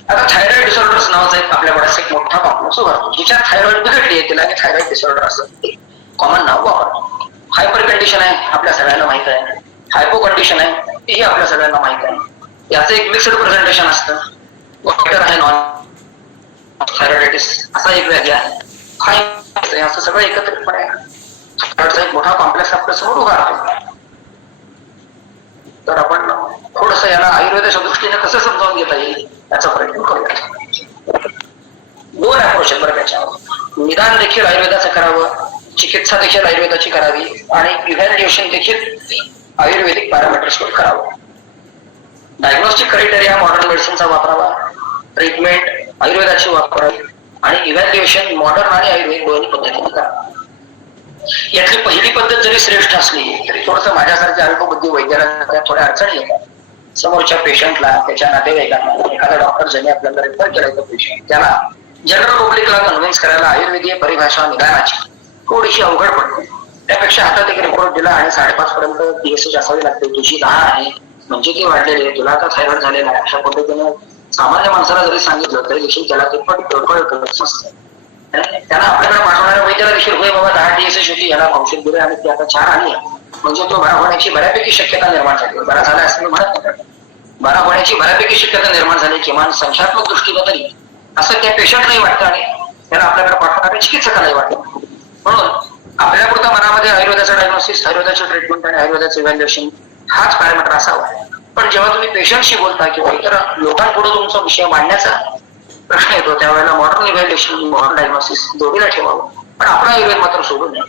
आता थायरॉइड डिसऑर्डर्स नावाचा एक आपल्याकडे एक मोठा कॉम्प्लेक्स उभारतो जिच्यात थायरॉइड बिघडली आहे तिला थायरॉइड डिसऑर्डर असं कॉमन नाव वापरतो. हायपर कंडिशन आहे आपल्या सगळ्यांना माहित आहे. हायपो कंडिशन आहे हेही आपल्या सगळ्यांना माहित आहे. याचं एक मिक्सड प्रेझेंटेशन असतं. गोiter आहे नॉन थायरॉइडायटिस असा एक व्याधी आहे. हा असं सगळं एकत्रितपणे थायरॉइडचा एक मोठा कॉम्प्लेक्स आपल्या समोर उभा राहतो. तर आपण थोडस याला आयुर्वेदाच्या दृष्टीने कसं समजावून घेता येईल याचा प्रयत्न करूया. दोन अप्रोच आहेत बरं त्याच्यावर. निदान देखील आयुर्वेदाचं करावं, चिकित्सा देखील आयुर्वेदाची करावी आणि इव्हॅल्युएशन देखील आयुर्वेदिक पॅरामीटर्सवर करावं. डायग्नोस्टिक क्रायटेरिया मॉडर्न मेडिसिनचा वापरावा, ट्रीटमेंट आयुर्वेदाची वापरावी आणि इव्हॅल्युएशन मॉडर्न आणि आयुर्वेदिक दोन्ही पद्धतीने करावं. यातली पहिली पद्धत जरी श्रेष्ठ असली तरी थोडस माझ्यासारख्या अल्पबुद्धी वैद्याला थोड्या अडचणी येतात. समोरच्या पेशंटला, त्याच्या नातेवाईकांना, एखादा डॉक्टर ज्यांनी आपल्याला रेफर केलं पेशंट त्याला जनरल पब्लिकला कन्व्हिन्स करायला आयुर्वेदीय परिभाषा निदानाची थोडीशी अवघड पडते. त्यापेक्षा हातात एक रिपोर्ट दिला आणि 5.5 पर्यंत पीएसएच असावी लागते, तुझी 10 आहे म्हणजे ती वाढलेली आहे, तुला आता थायरॉइड झालेला आहे, अशा पद्धतीने सामान्य माणसाला जरी सांगितलं तरी देखील त्याला ते पडत नसतं. त्याला आपल्याकडे पाठवणाऱ्या वैद्याला देखील होय बाबा 10 टीएसएच होती, याला औषध दिले आणि ती आता 4 आली आहे म्हणजे तो बरा होण्याची बऱ्यापैकी शक्यता निर्माण झाली. बरा झाला असं मी म्हणत नाही, बरा होण्याची बऱ्यापैकी शक्यता निर्माण झाली किमान संख्यात्मक दृष्टीनं तरी असं त्या पेशंटलाही वाटतं आणि त्याला आपल्याकडे पाठवणाऱ्या चिकित्सकालाही वाटतं. म्हणून आपल्यापुरता मनामध्ये आयुर्वेदाचं डायग्नोसिस, आयुर्वेदाचं ट्रीटमेंट आणि आयुर्वेदाचं इव्हॅल्युएशन हाच पॅरामीटर असावा. पण जेव्हा तुम्ही पेशंटशी बोलता किंवा इतर लोकांपुढे तुमचा विषय मांडण्याचा प्रश्न येतो त्यावेळेला मॉडर्न इव्हॅल्युएशन, मॉडर्न डायग्नोसिस दोन्हीला ठेवावं, पण आपला आयुर्वेद मात्र सोडून नये.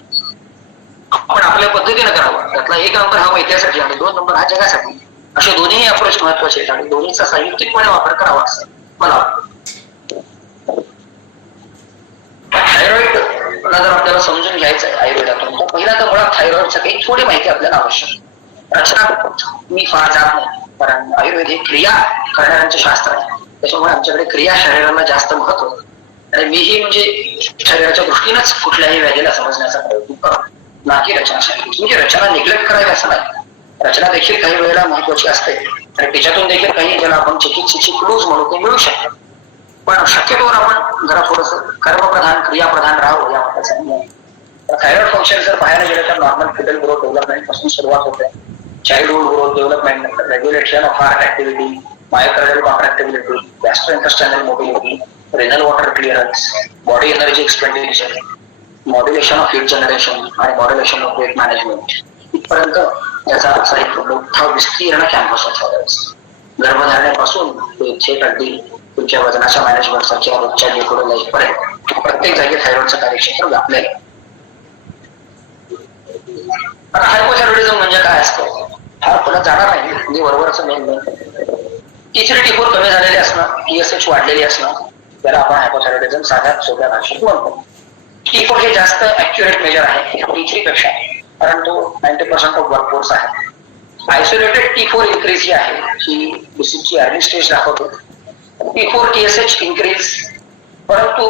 आपण आपल्या पद्धतीने करावं. त्यातला 1 नंबर हा वैद्यासाठी आणि 2 नंबर हा जगासाठी, असे दोन्ही अप्रोच महत्वाचे आहेत आणि दोन्हीचा संयुक्तिकपणे वापर करावा असं मला वाटतं. थायरॉइडला जर आपल्याला समजून घ्यायचं आहे आयुर्वेदातून तर पहिला तर मुळात थायरॉइडची काही थोडी माहिती आपल्याला आवश्यक. रचना मी फार जात नाही कारण आयुर्वेद हे क्रिया करणाऱ्यांचे शास्त्र आहे, त्याच्यामुळे आमच्याकडे क्रिया शरीराला जास्त महत्व आणि मीही म्हणजे शरीराच्या दृष्टीनंच कुठल्याही व्याधीला समजण्याचा प्रयत्न करतो, ना की रचनासाठी. म्हणजे रचना निग्लेक्ट करायला असं नाही, रचना देखील काही वेळेला महत्वाची असते आणि त्याच्यातून देखील काही ज्याला आपण चिकित्सेची क्लूज म्हणू ते मिळू शकतात. पण शक्यतोवर आपण जरा थोडस कर्मप्रधान क्रियाप्रधान राहावं या मताचा. थायरॉइड फंक्शन जर पाहायला गेलं तर नॉर्मल फिटल ग्रोथ डेव्हलपमेंट पासून सुरुवात होते. Childhood growth development, regulation of heart activity, myocardial contractibility, gastrointestinal mobility, renal water clearance, body energy expenditure, modulation of heat generation आणि मॉड्युलेशन ऑफ वेट मॅनेजमेंट इथपर्यंत याचा असा एक मोठा विस्तीर्ण कॅम्पस आहे. गर्भधारणेपासून ते थेट अगदी तुमच्या वजनाच्या मॅनेजमेंट सारख्या रोजच्या जे थोडं लाईफ पर्यंत प्रत्येक जागी थायरॉइडचं कार्यक्षेत्र व्यापलेलं आहे. आता हायपोथायरॉइडिझम म्हणजे काय असतं फार पुढे जाणार नाही, म्हणजे बरोबरच मेन T3 T4 कमी झालेले असणं, TSH वाढलेली असणं त्याला आपण हायपोथायरॉइडिझम साध्या सोप्या भाषेत म्हणतो. T4 हे जास्त ऍक्युरेट मेजर आहे T3 पेक्षा कारण तो 90% ऑफ वर्कफोर्स आहे. आयसोलेटेड T4 इन्क्रीज जी आहे ही डिसीजची अर्ली स्टेज दाखवतो. T4 TSH इन्क्रीज परंतु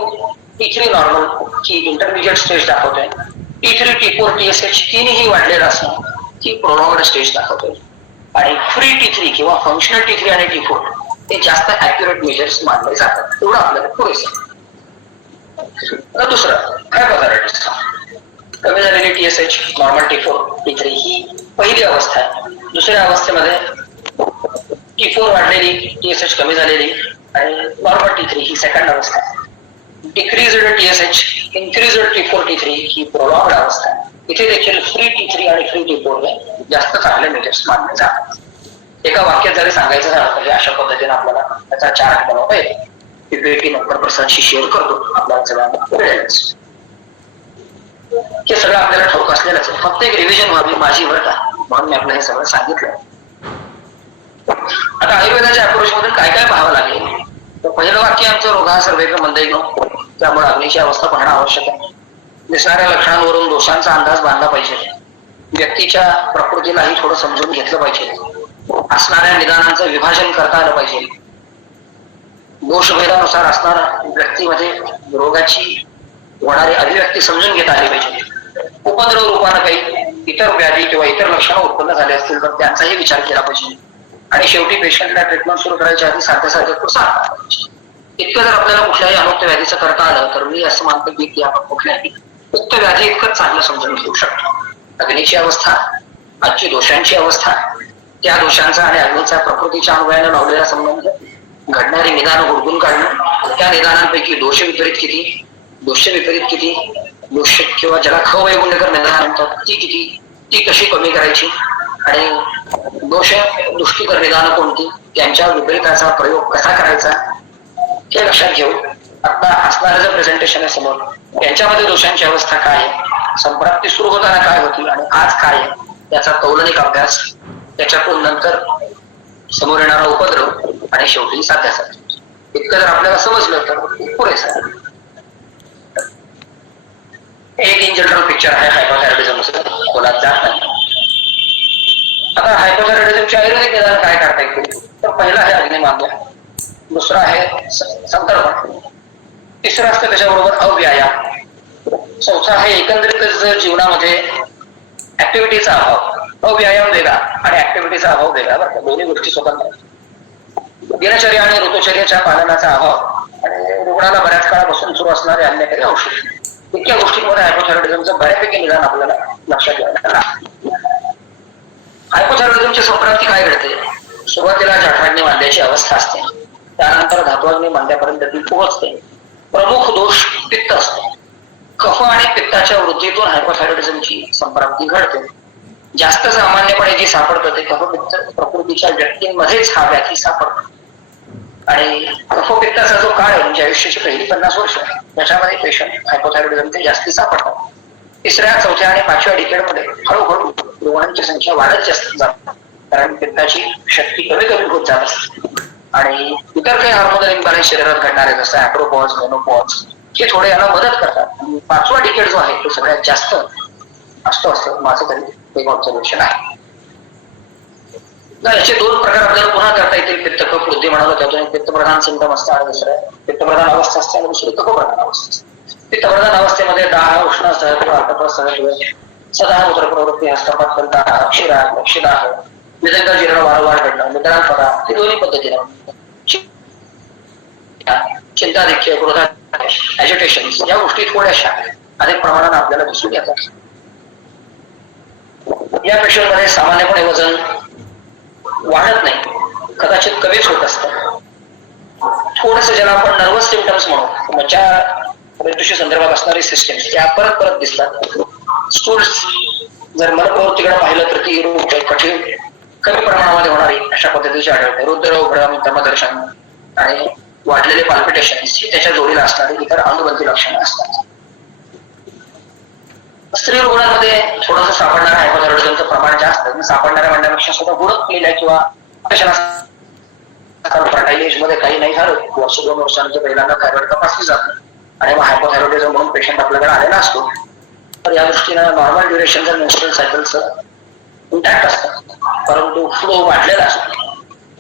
T3 नॉर्मल ही इंटरमिजिएट स्टेज दाखवतोय. T3 T4 TSH तिन्ही वाढलेलं असणं ही प्रोलॉंग्ड स्टेज दाखवतोय आणि फ्री T3 किंवा फंक्शनल T3 आणि T4 हे जास्त ऍक्युरेट मेजर्स मानले जातात. एवढं आपल्याला पुरेसं. दुसरं हायपोथायरॉइडिझम कमी झालेली TSH, नॉर्मल T4 T3 ही पहिली अवस्था आहे. दुसऱ्या अवस्थेमध्ये T4 वाढलेली, TSH कमी झालेली आणि नॉर्मल T3 ही सेकंड अवस्था आहे. Decreased TSH, increased T4 T3 ही प्रोलॉंग्ड अवस्था आहे. इथे देखील फ्री T3 आणि फ्री T4 हे जास्त चांगले मेजर्स मानले जातात. एका वाक्यात जरी सांगायचं झालं तर अशा पद्धतीने आपल्याला त्याचा चार्ट बनवता येतो. PPT नंतर प्रसादशी शेअर करतो आपल्याला सगळ्यांना वेळेलाच. हे सगळं आपल्याला ठाऊक असलेलंच आहे, फक्त एक रिव्हिजन व्हावी माझी बरं का म्हणून मी आपल्याला हे सगळं सांगितलं. आता आयुर्वेदाच्या अप्रोच मधून काय काय पाहावं लागेल तर पहिलं वाक्य आमचं रोगा सर्वेक मंदैनो, त्यामुळे अग्नीची अवस्था पाहणं आवश्यक आहे. दिसणाऱ्या लक्षणांवरून दोषांचा अंदाज बांधला पाहिजे. व्यक्तीच्या प्रकृतीलाही थोडं समजून घेतलं पाहिजे. असणाऱ्या निदानांचं विभाजन करता आलं पाहिजे. दोषभेदानुसार असणारा व्यक्तीमध्ये रोगाची होणारी अभिव्यक्ती समजून घेता आली पाहिजे. उपद्रव रूपानं काही इतर व्याधी किंवा इतर लक्षणं उत्पन्न झाले असतील तर त्यांचाही विचार केला पाहिजे आणि शेवटी पेशंटला ट्रीटमेंट सुरू करायच्या आधी सारख्या सांगता पाहिजे. इतकं जर आपल्याला कुठल्याही अनोख्या व्याधीचं करता आलं तर मी असं मानतो की आपण कुठल्याही उक्त व्याधी इतकंच चांगलं समजून घेऊ शकतो. अग्नीची अवस्था आजची दोषांची अवस्था, त्या दोषांचा आणि अग्नीचा प्रकृतीच्या अन्वयानं लावलेला संबंध, घडणारी निदान हुडकून काढणं, त्या निदानांपैकी दोष विपरीत किती, दोष किंवा ज्याला खवैगुण्यकर निदान म्हणतात ती किती, ती कशी कमी करायची, आणि दोष दृष्टीकर निदान कोणती, त्यांच्या विपरीताचा प्रयोग कसा करायचा, हे लक्षात घेऊन आता असणारं जे प्रेझेंटेशन आहे समोर, यांच्यामध्ये दोषांची अवस्था काय आहे, संप्राप्ती सुरू होताना काय होती आणि आज काय आहे, त्याचा तौलनिक अभ्यास, त्याच्यातून नंतर समोर येणारा उपद्रव आणि शेवटी साध्यासाठी. इतकं जर आपल्याला समजलं तर पुरेसं आहे. एक इन जनरल पिक्चर आहे हायपोथायरॉइडिझमचं, खोलात जात नाही. आता हायपोथायरॉइडिझमचे आयुर्वेदिक निदान काय करता येईल, तर पहिला आहे अग्निमांद्य, दुसरा आहे संकल्पन, तिसरं असतं त्याच्याबरोबर अव्यायाम, चौथा आहे एकंदरीतच जीवनामध्ये ऍक्टिव्हिटीचा अभाव. अव्यायाम वेगळा आणि ऍक्टिव्हिटीचा अभाव वेगळा बरं, दोन्ही गोष्टी स्वतंत्र. दिनचर्या आणि ऋतुचर्याच्या पालनाचा अभाव आणि रुग्णाला बऱ्याच काळापासून सुरू असणारे अन्य काही औषध, इतक्या गोष्टींमध्ये हायपोथायरॉइडिझमचं बऱ्यापैकी निदान आपल्याला लक्षात घ्यायला. हायपोथायरॉइडिझमची संप्राप्ती काय घडते, सुरुवातीला जठराग्नी मांद्याची अवस्था असते, त्यानंतर धातुअग्नी मांद्यापर्यंत ती पोहोचते. प्रमुख दोष पित्त असतो. कफ आणि पित्ताच्या वृद्धीतून हायपोथायरॉइडिझमची संप्राप्ती घडते. जास्त सामान्यपणे जे सापडतं ते कफपित्त प्रकृतीच्या व्यक्तींमध्येच हा व्याधी सापडतो. आणि कफपित्ताचा जो काळ आहे म्हणजे आयुष्याची पहिली 50 वर्ष, त्याच्यामध्ये पेशंट हायपोथायरॉइडिझमचे जास्ती सापडतात. तिसऱ्या, चौथ्या आणि 5व्या डिकेडमध्ये हळूहळू रुग्णांची संख्या वाढत जास्त जाते, कारण पित्ताची शक्ती कमी कमी होत जात असते. आणि इतर काही हार्मोनल इम्बॅलन्स शरीरात घडणारे जसं ऍप्रोपॉज, मेनोपॉज हे थोडे याला मदत करतात. 5वा डिकेड जो आहे तो सगळ्यात जास्त असतो असं माझं तरी एक ऑब्झर्वेशन आहे. याचे 2 प्रकार आपल्याला पुन्हा करता येतील. पित्त कफ वृद्धी म्हणाला त्यातून एक पित्तप्रधान सिम्पटम असतं आणि दुसरं पित्तप्रधान अवस्था असते आणि दुसरी कफप्रधान अवस्था असते. पित्तप्रधान अवस्थेमध्ये दाह, उष्ण, सहज, सदा मूत्र प्रवृत्ती, हस्तपात करता, शिराह, विदंग जीर्ण वारंवार घडणं, निद्रांपदा, ही दोन्ही पद्धतीने चिंताधिक्य, क्रोधाधिक्य, ऍजिटेशन या गोष्टी थोड्याशा अधिक प्रमाणात आपल्याला दिसून येतात. या पेशंटमध्ये सामान्यपणे वजन वाढत नाही, कदाचित कमीच होत असतं. थोडस ज्याला आपण नर्वस सिम्पटम्स म्हणू, मज्जा संदर्भात असणारी सिस्टम त्या परत परत दिसतात. स्टूल्स जर मनप्रवृत्तीकडे पाहिलं तर ती कठीण कमी प्रमाणामध्ये होणारी अशा पद्धतीची आढळते. रुद्र, भ्रम, तमदर्शन आणि वाढलेले पाल्पिटेशन त्याच्या जोडीला असणारी इतर अनुबंधी लक्षणं असतात. स्त्री रुग्णांमध्ये थोडंसं सापडणाऱ्या हायपोथायरॉइडिझमचं प्रमाण जास्त आहे. सापडणाऱ्या म्हणण्यापेक्षा सुद्धा गुणक केल्या किंवा फर्टायलेज मध्ये काही नाही झालं, वर्ष 2 वर्षांच्या पहिल्यांदा थायरॉइड तपासली जाते आणि मग हायपोथायरॉइडिझम म्हणून पेशंट आपल्याकडे आलेला असतो. तर या दृष्टीनं नॉर्मल ड्युरेशनचं मेन्स्ट्रुअल सायकलचं इंटॅक्ट असतं, परंतु फ्लो वाढलेला असतो.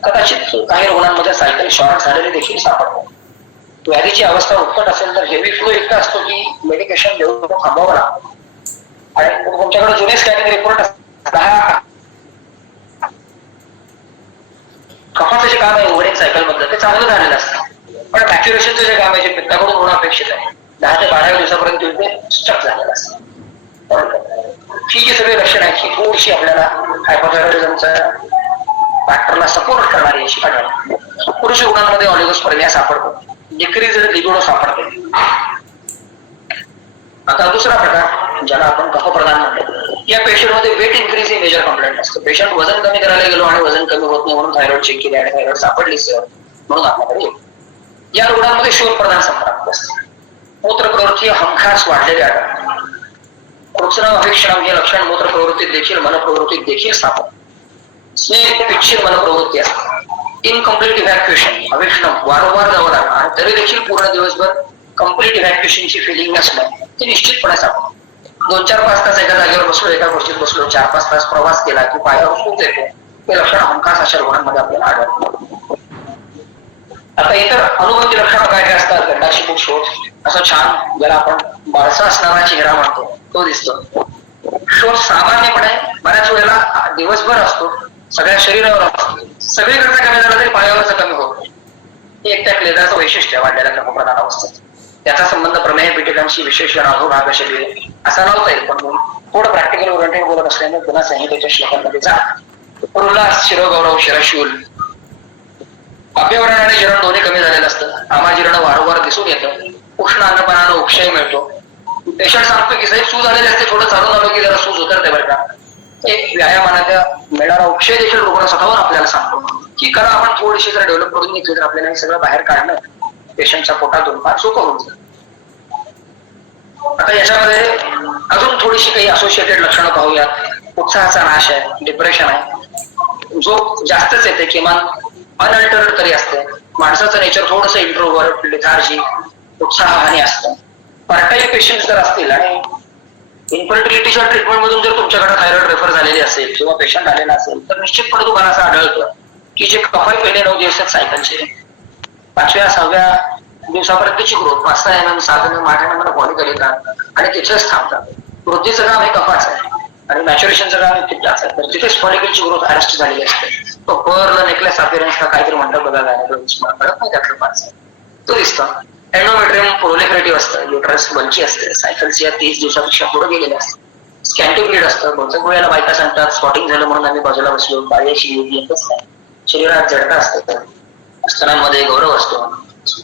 कदाचित काही रुग्णांमध्ये सायकल शॉर्ट झालेली देखील सापडतो. व्याधीची अवस्था उत्कट असेल तर हेवी फ्लो इतका असतो की मेडिकेशन देऊन थांबावं लागतं. आणि तुमच्याकडे जुने स्कॅनिंग रिपोर्ट असतात, कफाचं जे काम आहे ओव्हरिंग सायकल मधलं ते चांगलं झालेलं असतं, पण मॅच्युरेशनचं जे काम आहे जे पित्ताकडून होणं अपेक्षित आहे 10 ते 12 दिवसापर्यंत ते स्टक झालेलं असतं. ही जी सगळी लक्षणं आहेत ही थोडीशी आपल्याला हायपोथायरॉइडिझमच्या फॅक्टरला सपोर्ट करणारी अशी आढळते. पुरुष रुग्णांमध्ये ऑलिगोस्पर्मिया सापडतो, डिक्रीज लिबिडो सापडते. आता दुसरा प्रकार ज्याला आपण कफप्रधान म्हणतो, या पेशंटमध्ये वेट इन्क्रीज ही मेजर कंप्लेंट असतो. पेशंट वजन कमी करायला गेलो आणि वजन कमी होत नाही म्हणून थायरॉइड चेक केली आणि थायरॉइड सापडली म्हणून आपल्याकडे येतो. या रुग्णांमध्ये शोधप्रधान संप्राप्ती असते. मूत्र प्रवृत्ती हमखास वाढलेली आढळते. कृत्स्नम अभिक्षणम हे लक्षण मूत्र प्रवृत्तीत देखील मनप्रवृत्तीत देखील सापडते. स्नेह पिच्छित मनप्रवृत्ती असते. इनकम्प्लीट इव्हॅक्युएशन, अभिक्षणम वारंवार जावं लागणं आणि तरी देखील पूर्ण दिवसभर कम्प्लीट इव्हॅक्युएशनची फिलिंग नसणं ते निश्चितपणे सापडतं. 2-4-5 तास एका जागेवर बसलो, एका गोष्टीत बसलो, 4-5 तास प्रवास केला की पायावर सूज येते, हे लक्षण हमखास अशा रुग्णांमध्ये आपल्याला आढळतं. आता इतर अनुभवती लक्षणं काय काय असतात, गंडाशी शोध, असं छान ज्याला आपण बाळसा असणारा चेहरा म्हणतो तो दिसतो. शोध सामान्यपणे बऱ्याच वेळेला दिवसभर असतो, सगळ्या शरीरावर असतो, सगळीकडचा कमी झाला तरी पायावरचा कमी होतो. हे एक त्या क्लेदाचं वैशिष्ट्य वाढलेल्या कफप्रधान अवस्थेत. त्याचा संबंध प्रमेय पीठिकांशी विशेष अनुभव शरीर असा नव्हता येईल, पण थोडं प्रॅक्टिकल ओरिएंटेड बोलत असल्याने पुन्हा संहितेच्या श्लोकांमध्ये जा. उल्हास शिरोगौरव शिरशूल अभ्यवरण आणि जीर्ण दोन्ही कमी झालेलं असतं. आमाजीर्ण वारंवार दिसून येतं. उष्ण अन्नपानानं उपशय मिळतो. पेशंट सांगतो की साहेब सूज आलेली असते, थोडं चालून आलो की जरा सूज उतरते बरं का. एक व्यायामानाचा मिळणारा उपशय देखील रुग्ण स्वतःवर आपल्याला सांगतो की करा आपण थोडीशी जर डेव्हलप करून घेतली तर आपल्याला हे सगळं बाहेर काढणं पेशंटच्या पोटातून फार सोपं होऊन जातं. आता याच्यामध्ये अजून थोडीशी काही असोसिएटेड लक्षणं पाहूयात. उत्साहाचा नाश आहे, डिप्रेशन आहे, झोप जास्तच येते, किमान अनअल्टर्ड तरी असते. माणसाचं नेचर थोडंसं इंट्रोवर्ट, लेथार्जी, उत्साहहानी असतं. पार्ट पेशंट जर असतील आणि इन्फर्टिलिटीच्या ट्रीटमेंट मधून जर तुमच्याकडे थायरॉइड रेफर झालेली असेल किंवा पेशंट आलेला असेल तर निश्चितपणे तुम्हाला असं आढळतं की जे कफाई पहिले 9 दिवस सायकलचे 5व्या 6व्या दिवसापर्यंतची growth 5-6 MM 7 MM 8 MM body येतात आणि तिथेच थांबतात. वृद्धीचं काम हे कफाच आहे आणि मॅच्युरेशनचं काम हे पित्ताचं आहे. तर तिथेच फॉलिकलची ग्रोथ अरेस्ट झालेली असते. तो पर्ल नेकलेस अपिअरन्स का काहीतरी म्हणतात बघा, कळत नाही त्यातलं पाच तो दिसतो. एंडोमेट्रियम प्रोलिफरेटिव्ह असतं, युट्रस बंची असते, सायकल्स या 30 दिवसापेक्षा पुढे गेलेल्या असतात. स्कॅन्टी ब्लीड असतं. बहुतेक वेळेला बायका सांगतात स्पॉटिंग झालं म्हणून आम्ही बाजूला बसलो, बाळ्याची येतच नाही. शरीरात जडता असते, स्तनांमध्ये गौरव असतो,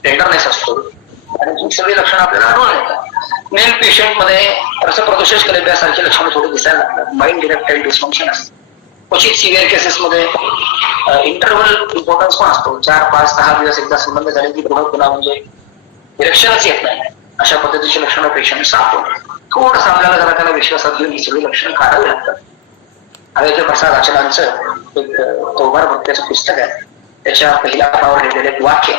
टेंडरनेस असतो आणि ही सगळी लक्षणं आपल्याला आढळून येतात. मेल पेशंट मध्ये रसप्रदूषण कलेब्यासारखी लक्षणं थोडी दिसायला लागतात. माइंड डिरेक्टेड डिस्फंक्शन असतं. क्वचित सिव्हिअर केसेसमध्ये इंटरव्हल इम्पॉर्टन्स पण असतो. 4, 5, 6 दिवस एकदा संबंध झाले की पुन्हा म्हणजे इरेक्शनच येत नाही. अशा पद्धतीची लक्षणं पेशंट सांगतो. थोडंसं आपल्याला जरा त्याला विश्वासात घेऊन ही सगळी लक्षणं काढावी लागतात. अवैध प्रसाद आचरणांचं एक तोभार भक्त्याचं पुस्तक आहे. त्याच्या पहिल्या पानावर लिहिलेलं एक वाक्य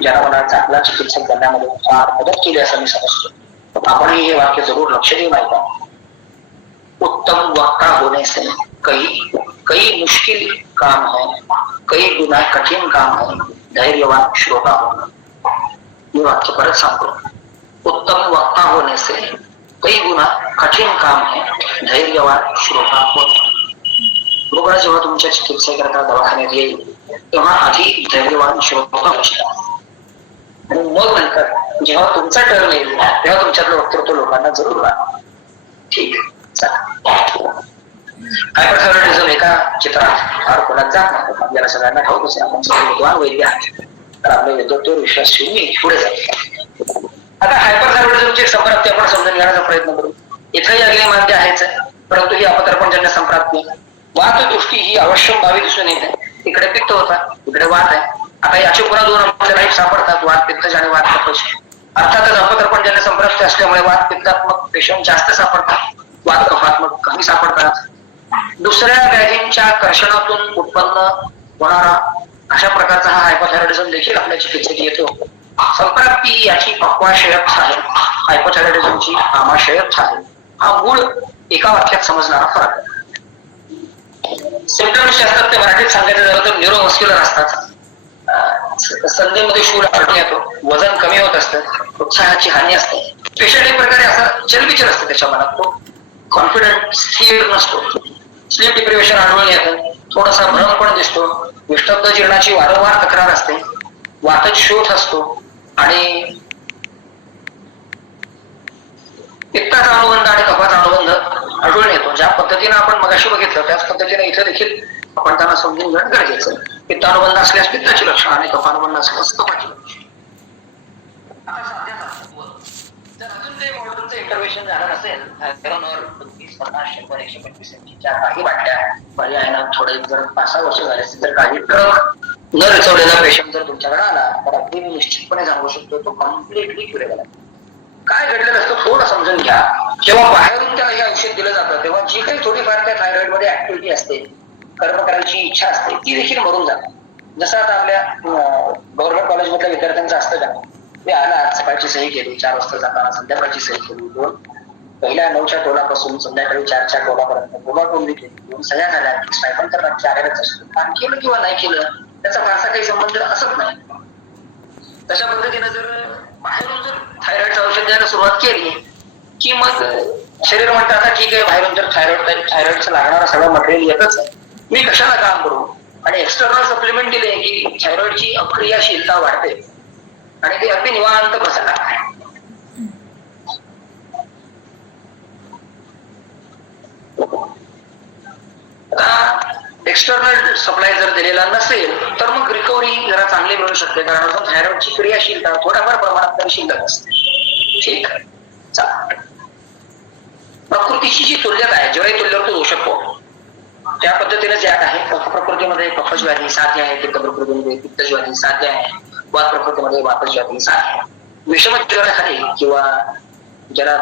ज्याला मला चांगला चिकित्सक करण्यामध्ये फार मदत केली असं मी समजतो. आपणही हे वाक्य जरूर लक्ष देऊ नका. उत्तम वक्ता होने से कई मुश्किल काम है, कई गुना कठिन काम है, धैर्यवान श्रोता होना. मी वाक्य परत सांगतो. उत्तम वक्ता होने से कई गुना कठीण काम है, धैर्यवान श्रोता होना. रुग्ण जेव्हा तुमच्या चिकित्सेकरता दवाखान्यात येईल तेव्हा आधी धैर्यवान श्रोता होता आणि मग नंतर जेव्हा तुमचा टर्न येईल तेव्हा तुमच्यातलं वक्तृत्व लोकांना जरूर लागेल. ठीक हायपरथायरॉइडिझम एका चित्रात फार कोणात जात नाही. आपल्याला सगळ्यांना ठाऊकच आहे. आपण सगळे विद्वान वैद्य आहात तर आपल्या वैद्यत्वावर विश्वास ठेवून पुढे जाईल. आता हायपरथायरॉइडिझमची संप्राप्ती आपण समजून घेण्याचा प्रयत्न करू. इथंही अग्नि माध्य आहेच आहे, परंतु ही अपतर्पणजन्य संप्राप्ती. वातदृष्टी ही अवश्यम भावी दिसून येते. इकडे पित्त होता, इकडे वात आहे. आता याचे पुन्हा 2 आपल्याला सापडतात, वात पित्तज आणि वात कफज. अर्थातच अपतर्पणजन्य संप्राप्ती असल्यामुळे वात पित्तात्मक पेशंट जास्त सापडतात, वात कफात्मक कमी सापडतात. दुसऱ्या व्याधींच्या कर्षणातून उत्पन्न होणारा अशा प्रकारचा हा हायपोथायरॉइडिझम देखील आपल्या चिकित्सेत येतो. संप्राप्ती याची अपवाशयच आहे, हायपोथायरॉइडिझमची आमाशयच आहे. हा मूळ एका वाक्यात समजणारा फरक आहे. सिम्पटम्स असतात ते मराठीत सांगायचं झालं तर न्यूरोमस्क्युलर असतात. संधीमध्ये शूळ आढळून येतो, वजन कमी होत असतं, उत्साहाची हानी असते. पेशंट एक प्रकारे असा चलबिचल असतं त्याच्या मनात, तो कॉन्फिडंट स्थिर नसतो. स्लीप डिप्रिव्हेशन आढळून येतं, थोडासा भ्रम पण दिसतो, विष्टब्ध जीर्णाची वारंवार तक्रार असते, वातज शोथ असतो आणि पित्ताचा अनुबंध आणि कफाचा अनुबंध आढळून येतो. ज्या पद्धतीने आपण मगाशी बघितलं त्याच पद्धतीने इथे देखील आपण त्यांना समजून घेणं गरजेचं आहे. पित्तानुबंध असल्यास पित्ताची लक्षणं आणि कफानुबंध असल्यास कफाची लक्षणं. जर अजून काही मॉडर्नचं इंटरव्हेन्शन झालं नसेल, 20, 50, 100, 125 च्या काही वाटल्या पर्यायानं थोडे जर 5-6 वर्ष झाले असतील तर काही ट्रक न रचवलेला पेशंट जर तुमच्याकडे आला तर अगदी मी निश्चितपणे सांगू शकतो तो कम्प्लिटली क्युरेबल आहे. काय घडलेलं असतं थोडं समजून घ्या. जेव्हा बाहेरून त्याला हे औषध दिलं जातं तेव्हा जी काही थोडीफार त्या थायरॉइड मध्ये ऍक्टिव्हिटी असते, कर्म करायची इच्छा असते, ती देखील मरून जाते. जसं आता आपल्या गव्हर्नमेंट कॉलेज मधल्या विद्यार्थ्यांचं असतं का, मी आला सकाळची सही केली, 4 वाजता जाताना संध्याकाळची सही केली, 2 पहिल्या 9च्या टोलापासून संध्याकाळी 4च्या टोलापर्यंत टोली केली, 2 सह्या झाल्या, स्टायपंड तर चार्जच असतो. काम केलं किंवा नाही केलं त्याचा फारसा काही संबंध असत नाही. तशा पद्धतीने जर बाहेरून जर थायरॉइडचं औषध द्यायला सुरुवात केली की मग शरीर म्हणतं आता ठीक आहे, बाहेरून जर थायरॉइडचं लागणारं सगळं मटेरियल येतच आहे, मी कशाला काम करू, आणि एक्सटर्नल सप्लिमेंट दिले की थायरॉइडची अक्रियाशीलता वाढते आणि ते अगदी निवांत बसायला लागते. एक्सटर्नल सप्लाय जर दिलेला नसेल तर मग रिकव्हरी जरा चांगली मिळू शकते, कारण अजून थायरॉइडची क्रियाशीलता थोड्याफार प्रमाणात तरी शिल्लक असते. ठीक आहे. प्रकृतीची जी तुल्यता आहे, जेव्हाही तुल्यत्व होऊ शकतो त्या पद्धतीने ज्यात आहे. कफ प्रकृतीमध्ये कफज्वारी साध्य आहे, पित्त प्रकृतीमध्ये पित्तज्वारी साध्य आहे, वात प्रकृतीमध्ये वातज्वारी साध्य आहे. विषम ज्वराखाली किंवा ज्याला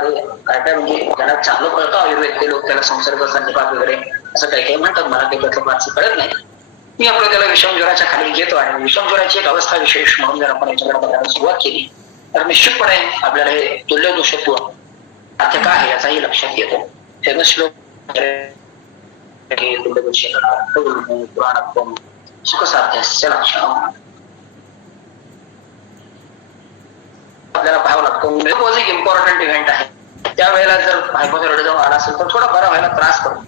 काय काय म्हणजे ज्याला चांगलं कळतं आयुर्वेद ते लोक त्याला संसर्ग संधिपात वगैरे असं काही काही म्हणतात, मला काही त्यातलं फारसं कळत नाही. मी आपलं त्याला विषम ज्वराच्या खाली घेतो आणि विषम ज्वराची एक अवस्था विशेष म्हणून जर आपण याच्याकडे बघायला सुरुवात केली तर निश्चितपणे आपल्याला हे तुल्य दोषत्व आता काय आहे याचाही लक्षात येतो. त्यानं श्लोक पुराणत्वम सुखसाध्यस्य लक्षणम आपल्याला पाहावं लागतो. मेनोपॉज एक इम्पॉर्टंट इव्हेंट आहे. त्यावेळेला जर हायपोथायरॉइडिझम आला असेल तर थोडा बरा व्हायला त्रास करतो.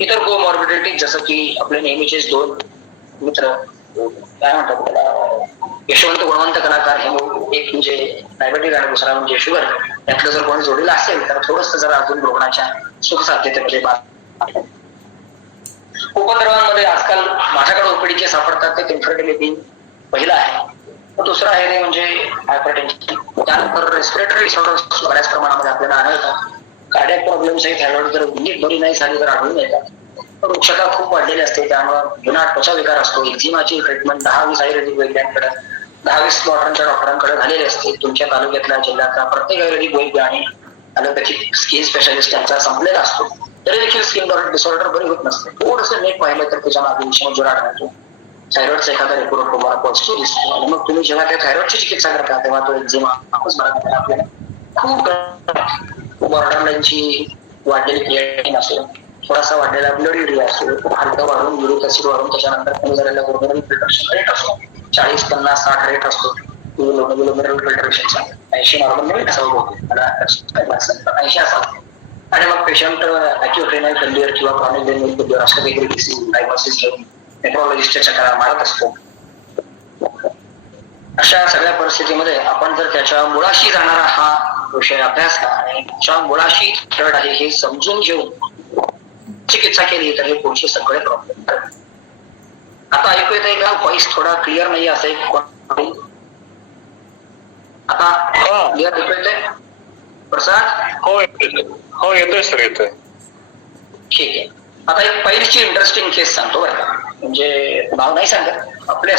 इतर कोमॉर्बिडिटी जसं की आपले नेहमीचेच दोन मित्र काय म्हणतात त्याला यशवंत गुणवंत कलाकार हे एक म्हणजे डायबेटिक आणि दुसरा म्हणजे शुगर, त्यातलं जर कोणी जोडलेलं असेल तर थोडंसं जरा अजून रुग्णाच्या सुखसाध्यतेमध्ये उपद्रवांमध्ये आजकाल माझ्याकडे ओपीडीचे सापडतात ते इन्फर्टिलिटी पहिला आहे. दुसरा आहे ते म्हणजे हायपरटेन्शन. त्यानंतर रेस्पिरेटरी डिसऑर्डर्स बऱ्याच प्रमाणामध्ये आपल्याला आढळतात. कार्डियक प्रॉब्लेम्स हे थायरॉइड जर नीट बरी नाही झाली तर आढळून येतात. वृक्षता खूप वाढलेली असते, त्यामुळे जुना त्वचा विकार असतो. एक्झिमाची ट्रीटमेंट 10-20 आयुर्वेदिक वैद्यांकडे 10-20 डॉक्टरांच्या झालेली असते. तुमच्या तालुक्यातल्या जिल्ह्यातला प्रत्येक आयुर्वेदिक वैद्य आणि ॲलोपॅथिक स्किन स्पेशालिस्ट यांचा संपलेला असतो. तरी देखील स्किन डिसऑर्डर बरी होत नसते. थोडंसं नीट पाहिलं तर त्याच्या मागे विषम ज्वर आढळतो. थायरॉइडचा एखादा रिपोर्ट तुम्हाला पॉझिटिव्ह दिसतो आणि मग तुम्ही जेव्हा त्या थायरॉइडची चिकित्सा करता तेव्हा तो एक्झिमा वापस बरा आपल्याला खूप बॉर्डरलाईनची वाढलेली क्रिएटिन असेल, थोडासा वाढलेला ब्लड युरिया असेल, हलका वाढून युरिक ऍसिड वाढून त्याच्यानंतर कमी झालेला ग्लोमेरुलर फिल्ट्रेशन रेट असतो 40-50-60 रेट असतो. ग्लोमेरुलर फिल्ट्रेशनचा 80 नॉर्मल रेट असावं, 80 असावं. आणि मग पेशंट अॅक्यूट रेनल फेल्युअर किंवा क्रॉनिक रेनल फेल्युअर असं वेगळी डिसीज डायग्नोसिस घेऊन नेफ्रॉलॉजिस्टच्या चक्रा मारत असतो. अशा सगळ्या परिस्थितीमध्ये आपण जर त्याच्या मुळाशी जाणारा हा विषय अभ्यासला आणि त्याच्या मुळाशी थर्ड आहे हे समजून घेऊन चिकित्सा केली तर हे पुढचे सगळे प्रॉब्लेम. आता ऐकू येत आहे का? व्हॉइस थोडा क्लिअर नाही असं एक आता क्लिअर ऐकू येतंय प्रसाद? हो येतोय सर, येतोय. ठीक आहे. आता एक पहिलीची इंटरेस्टिंग केस सांगतो बरं का, म्हणजे नाव नाही सांगत, आपले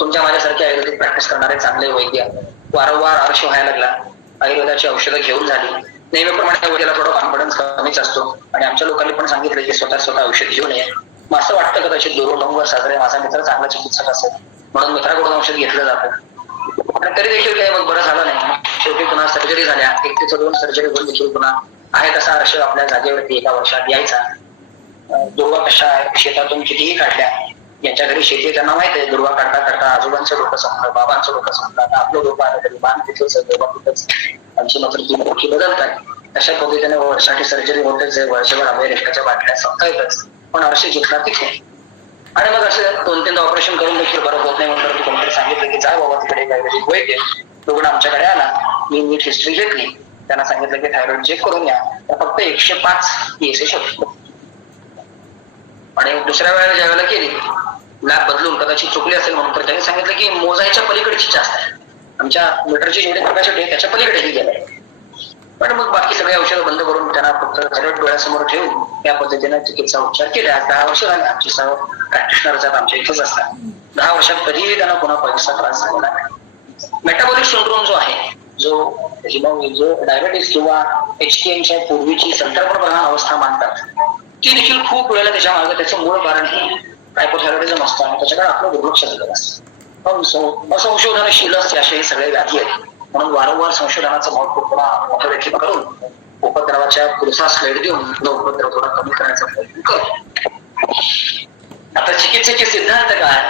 तुमच्या माझ्यासारखे आयुर्वेदिक प्रॅक्टिस करणारे चांगले वैद्य वारंवार आळशी व्हायला लागला, आयुर्वेदाची औषधं घेऊन झाली. नेहमीप्रमाणे वैद्याला थोडा कॉन्फिडन्स कमीच असतो आणि आमच्या लोकांनी पण सांगितलं की स्वतः औषध घेऊन ये. मग असं वाटतं कदाचित 2 वर्ष साजरे माझा मित्र चांगला चिकित्सक असेल म्हणून मित्राकडून औषध घेतलं जातं आणि तरी देखील काही मग बरं झालं नाही. शेवटी पुन्हा सर्जरी झाल्या, 1 ते 2 सर्जरी होऊन देखील पुन्हा आहे तसा आरश आपल्या जागेवरती एका वर्षात यायचा. दुर्वा कशा शेतातून कितीही काढल्या, यांच्या घरी शेती त्यांना माहित आहे, दुर्वा काढता काढता आजोबांचं डोकं संपलं, बाबांचं डोकं संपलं, आता आपलं डोकं आलं तरी बाण तिथेच दुर्वा तिथेच, आमची मात्र 3 डोकी बदलतात. अशा पद्धतीने वर्षाची सर्जरी होतेच, वर्षभर अमेरिकेच्या बाटल्या संपतायतच, पण आरशी जिंकला तिथे. आणि मग असं 2-3 ऑपरेशन करून देखील बरं होत नाही म्हणून कोणतरी सांगितलं की जा बाबा तिकडे काहीतरी वैद्य. रुग्ण आमच्याकडे आला, मी नीट हिस्ट्री घेतली, त्यांना सांगितलं की थायरॉइड चेक करून या, तर फक्त 105 PSA शोधतो. आणि दुसऱ्या वेळेला ज्या वेळेला केली लॅब बदलून कदाचित चुकली असेल म्हणून तर त्यांनी सांगितलं की मोजायच्या पलीकडची जास्त आहे, आमच्या मीटरची जेवढी कॅपॅसिटी आहे त्याच्या पलीकडेही गेलाय. पण मग बाकी सगळे औषधं बंद करून त्यांना फक्त थायरॉइड डोळ्यासमोर ठेवून त्या पद्धतीने चिकित्सा उपचार केले. आज 10 वर्ष झाले आमचे सर्व प्रॅक्टिशनर्स आमच्या इथेच असतात. 10 वर्षात कधीही त्यांना पुन्हा पैसा त्रास झाला नाही. मेटाबॉलिक सिंड्रोम जो आहे, जो डायबेटीस किंवा HTMच्या पूर्वीची संक्रमण प्रधान अवस्था मानतात, ती देखील खूप वेळेला त्याच्या मागे त्याचं मूळ कारण हे हायपोथायरॉइडिझम असतं आणि त्याच्याकडे आपलं दुर्लक्ष झालेलं असतं. पण असंशोधनशील असे हे सगळे व्याधी आहेत म्हणून वारंवार संशोधनाचा भाव खूप मोठा देखील करून उपद्रवाच्या पुरुषा स्लाईड देऊन उपद्रव थोडा कमी करण्याचा प्रयत्न करतो. आता चिकित्सेचे सिद्धांत काय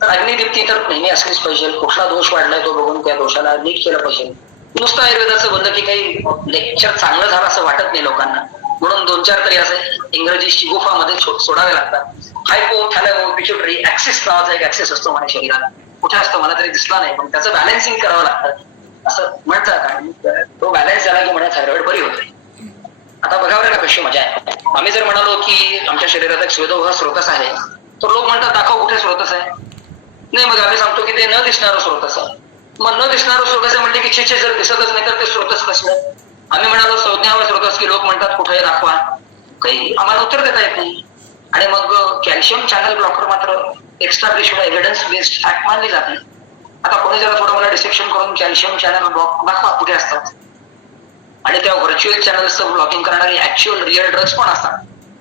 तर अग्निदीप्ती तर नेहमी असलीच पाहिजे. कुठला दोष वाढलाय तो बघून त्या दोषाला नीट केलं पाहिजे. नुसतं आयुर्वेदाचं बोललं की काही लेक्चर चांगलं झालं असं वाटत नाही लोकांना, म्हणून 2-4 तरी असं इंग्रजी गुफामध्ये सोडावे लागतात. हायपोथॅलेमो पिट्युटरी ऍक्सिस नावाचा एक ऍक्सिस असतो माझ्या शरीराला, कुठे असतो मला तरी दिसला नाही, पण त्याचं बॅलन्सिंग करावं लागतं असं म्हणतात आणि तो बॅलन्स झाला की म्हणजे थायरॉइड बरी होते. आता बघावं का कशी मजा आहे. आम्ही जर म्हणालो की आमच्या शरीरात एक स्वेदोह स्रोतच आहे तर लोक म्हणतात दाखव कुठे स्रोतस आहे. नाही, मग आम्ही सांगतो की ते न दिसणारं स्रोतस आहे. मग न दिसणारं स्रोतस म्हटले की छे जर दिसतच नाही तर ते स्रोतस कसलं. आम्ही म्हणालो संज्ञा व स्रोतस, की लोक म्हणतात कुठे दाखवा, काही आम्हाला उत्तर देता येत नाही. आणि मग कॅल्शियम चॅनल ब्लॉकर मात्र एक्स्टॅब्लिश्ड एव्हिडन्स बेस्ड फॅक्ट मानली जाते. आता कोणी जरा थोडं मला डिसेक्शन करून कॅल्शियम चॅनल ब्लॉक दाखवा कुठे असतात, आणि त्या व्हर्च्युअल चॅनल्सचं ब्लॉकिंग करणारे ऍक्च्युअल रिअल ड्रग्स पण असतात.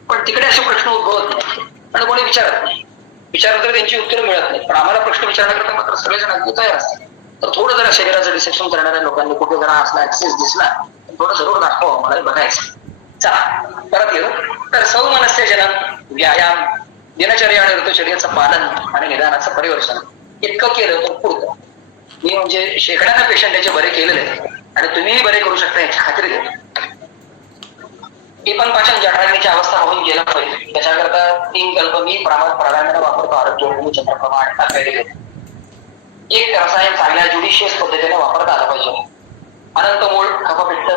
पण तिकडे असे प्रश्न उद्भवत नाही आणि कोणी विचारत नाही. विचारलं तर त्यांची उत्तरं मिळत नाही. पण आम्हाला प्रश्न विचारण्याकरता मात्र सगळेजण अगदी तयार असतात. तर थोडं जरा शरीराचं डिसेक्शन करणाऱ्या लोकांनी कुठे जरा असला ऍक्सेस दिसला थोडं जरूर दाखवा, मला बघायचं. चला परत येऊ. तर सौमनस्य जनन, व्यायाम, दिनचर्या आणि ऋतुचर्याचं पालन आणि निदानाचं परिवर्तन इतकं केलं तर पुरतं. मी म्हणजे शेकड्यानं पेशंट याचे बरे केलेले आहेत आणि तुम्हीही बरे करू शकता याची खात्री देतो. ही पण पाचन जठराग्नीची अवस्था होऊन गेला पाहिजे. त्याच्याकरता 3 कल्प मी प्राधान्याने वापरतो. आरोग्य चंद्रप्रभा आणि ताकद. एक रसायन चांगल्या ज्युडिशियस पद्धतीने वापरता आलं पाहिजे. अनंत मूळ, कफपित्त,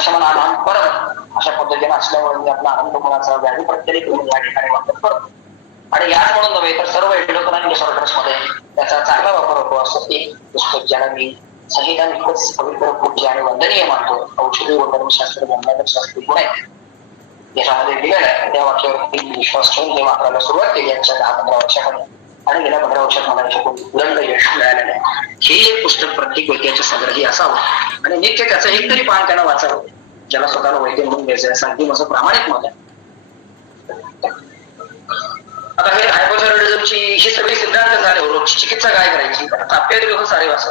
शमन आधान परत अशा पद्धतीने असल्यामुळे आपला अनंत मुळाचा व्याधी प्रत्येक या ठिकाणी वापर करतो. आणि याच म्हणून नव्हे तर सर्व एंडोक्राइन डिसऑर्डर्स मध्ये त्याचा चांगला वापर होतो. असं एक पुस्तक ज्याला मी संहिता निकटच पवित्र पूज्य आणि वंदनीय मानतो. औषधी व धर्मशास्त्र शास्त्री गुण आहेत याच्यामध्ये दिलेलं आहे. त्या वाक्यावरती विश्वास ठेवून हे वापरायला सुरुवात केली यांच्या 10-15 वर्षामध्ये, आणि गेल्या 15 वर्षात मला याच्याकडून उलंड यश मिळालेलं आहे. हे एक पुस्तक प्रत्येक वैद्याच्या संग्रही असावं आणि नित्य त्याचं एक तरी पान त्यांना वाचावं. ज्याला स्वतःला वैद्य म्हणून घ्यायचं आहे अगदी माझं प्रामाणिक मत आहे. आता हे हायपोथायरॉइडिझमची ही सगळी सिद्धांत झाले. रोगची चिकित्सा काय करायची? ताप्यात सारे वासा,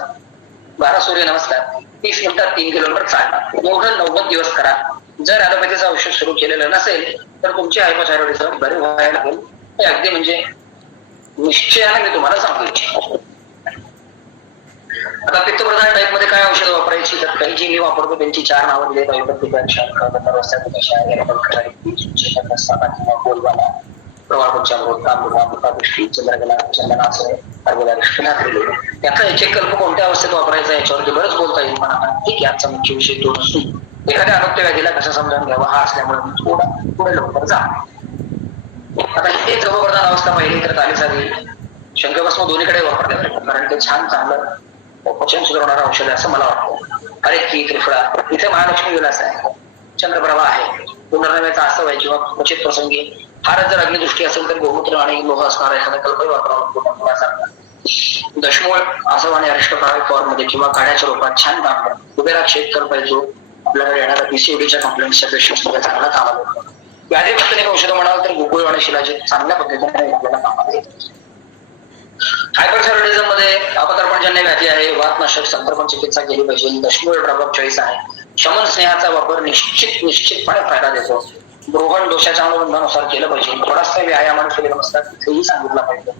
12 सूर्य नमस्कार, 30 मिनिटात 3 किलोमीटर चालणार, एवढं 90 दिवस करा. जर ॲलोपॅथीचं औषध सुरू केलेलं नसेल तर तुमचे हायपोथायरॉइडिझम बरे व्हायला लागेल. हे अगदी म्हणजे निश्चयाने मी तुम्हाला सांगू इच्छितो. आता पित्तप्रधान टाईप मध्ये काय औषधं वापरायची? तर काही जी मी वापरतो त्यांची 4 नावं दिली. चंद्रकला, चंदनाचं, त्याचा एक कल्प कोणत्या अवस्थेत वापरायचा याच्यावरती बरंच बोलता येईल. पण आता ठीक आहे, आजचा मुख्य विषय तो नसून एखाद्या आरोग्य व्याधीला कसं समजावून घ्यावा हा असल्यामुळे मी थोडा पुढे लवकर जा. आता हे गर्भप्रधान अवस्था पहिली तर तालीसाली शंखभस्म दोन्हीकडे वापरले जाते, कारण ते छान चांगलं पचन सुधारणारं औषध आहे असं मला वाटतं. अरे की त्रिफळा, इथे महालक्ष्मी विलास आहे, चंद्रप्रभा आहे, पुनर्नव्याचा असं आहे किंवा क्वचित प्रसंगी फारच जर अग्निदृष्टी असेल तर गोमूत्र आणि लोह असणारा एखादा कल्पही वापरावा. दशमूळ असं आणि अरिष्टप्राय फॉर्म मध्ये किंवा काढ्याच्या रूपात छान काम करतो. कुबेरा क्षेत्र करपायचो आपल्याकडे येणाऱ्या पीसीओडीच्या कंप्लेंटच्या पेशंट मध्ये चांगला कामाला येतो. व्याधी पद्धतीने औषधं म्हणाल तर गोकुळ आणि शिलाजित चांगल्या पद्धतीने आपल्याला कामाला येतात. हायपरथायरॉइडिझम मध्ये अपतर्पणजन्य व्याधी आहे, वातनाशक संतर्पण चिकित्सा केली पाहिजे. दशमूळ ड्रग ऑफ चॉईस आहे. शमन स्नेहाचा वापर निश्चितपणे फायदा देतो. ग्रहण दोषाच्या अनुबंधानुसार केलं पाहिजे. थोडासा व्यायाम आणि सूर्यनमस्कार तिथेही सांगितला पाहिजे.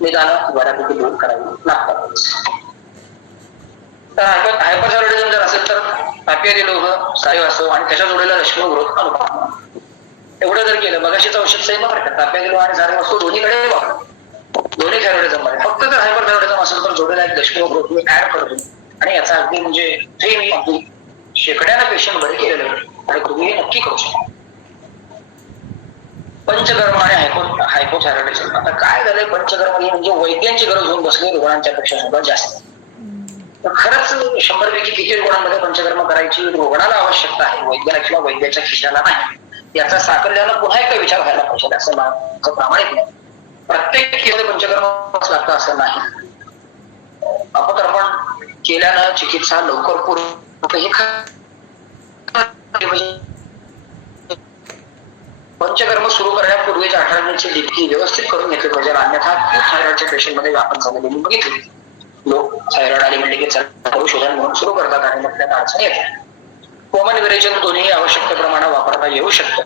निदान बऱ्यापैकी दूर करावी लागतात. तर हायपरथायरॉइडिझम जर असेल तर तापेरी लोह, सारे असो आणि त्याच्या जोडीला रश्मी ग्रोथ अनुपात एवढं जर केलं, मगाशीच औषध सही वापरतात. तापेरी लोह आणि सारे असो दोन्हीकडे वापरतात. दोन्ही थायरॉइडिझम मध्ये फक्त जर हायपरथायरॉइडिझम असेल तर जोडीला एक दशमी ग्रोथ मी ऍड करतो आणि याचा अगदी म्हणजे हे मी अगदी शेकड्यानं पेशंट बरे केलेले आणि तुम्ही नक्की करू शकता. पंचकर्म आणि हायपोथायरॉइडिझम. आता काय झालंय, पंचकर्म म्हणजे वैद्यांची गरज होऊन बसली रुग्णांच्या पेक्षा सुद्धा जास्त. तर खरंच 100 पैकी किती रुग्णांमध्ये पंचकर्म करायची रुग्णाला आवश्यकता आहे, वैद्याला किंवा वैद्याच्या खिशाला नाही. याचा साकल्यानं पुन्हा एकदा विचार व्हायला पाहिजे असं माझं प्रामाणिक नाही. प्रत्येक केवळ पंचकर्म लागतं असं नाही. अपतर्पण केल्यानं चिकित्सा लवकर पूर्ण. पंचकर्म सुरू करण्यापूर्वीच्या आठवड्याची डिपकी व्यवस्थित करून घेतली पाहिजे, अन्यथा थायरॉइडच्या पेशंट मध्ये व्यापन झालेली मी बघितली. लोक थायरॉइड आली म्हणजे की औषधं म्हणून सुरू करतात आणि मग त्यात अडचण येते. कोमन विरेचन दोन्ही आवश्यकतेप्रमाणे वापरता येऊ शकतं.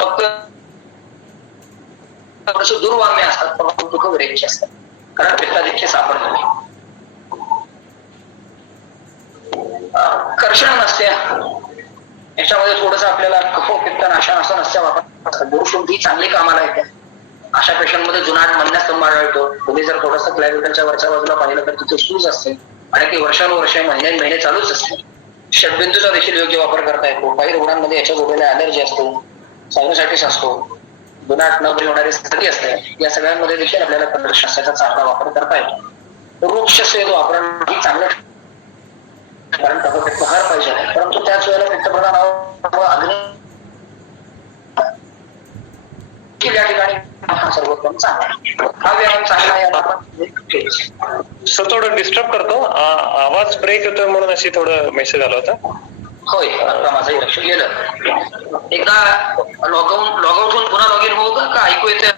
फक्त थोडेसे दुर्वाम्य असतात, पण दुःख विरेची असतात, कारण पित्ताधिक्य सापडत नाही. कर्षण नसते याच्यामध्ये थोडस आपल्याला कफ पित्त नाशा असं नसत्या वापरतात. गुरुशुद्धी चांगली कामाला येते. अशा पेशंट मध्ये जुनाट मलन्यास्तंभ आढळतो. तुम्ही जर थोडस क्लॅव्हिकलच्या वरच्या बाजूला पाहिलं तर तिथे सूज असते आणि ती वर्षानुवर्ष महिने चालूच असते. षडबिंदूचा देखील योग्य वापर करता येतो. काही रुग्णांमध्ये याच्या जोडलेला अलर्जी असतो, सायनोसायटिस असतो, गुन्हाट न बरी होणारी स्थिती असते, या सगळ्यांमध्ये देखील आपल्याला कंडक्शनचा चांगला वापर करता येतो. वृक्ष स्वेद वापरणं ही चांगलं, कारण पित्त फार पाहिजे, परंतु त्याच वेळेला पित्तप्रधान अग्नी या ठिकाणी सर्वोत्तम चांगला. हा व्यायाम चांगला आहे. सर थोडं डिस्टर्ब करतो, आवाज ब्रेक होतोय म्हणून अशी थोडं मेसेज आला होता. होय, आता माझंही लक्ष गेलं. एकदा लॉग आउट होऊन पुन्हा लॉग इन होऊ का ऐकू येते?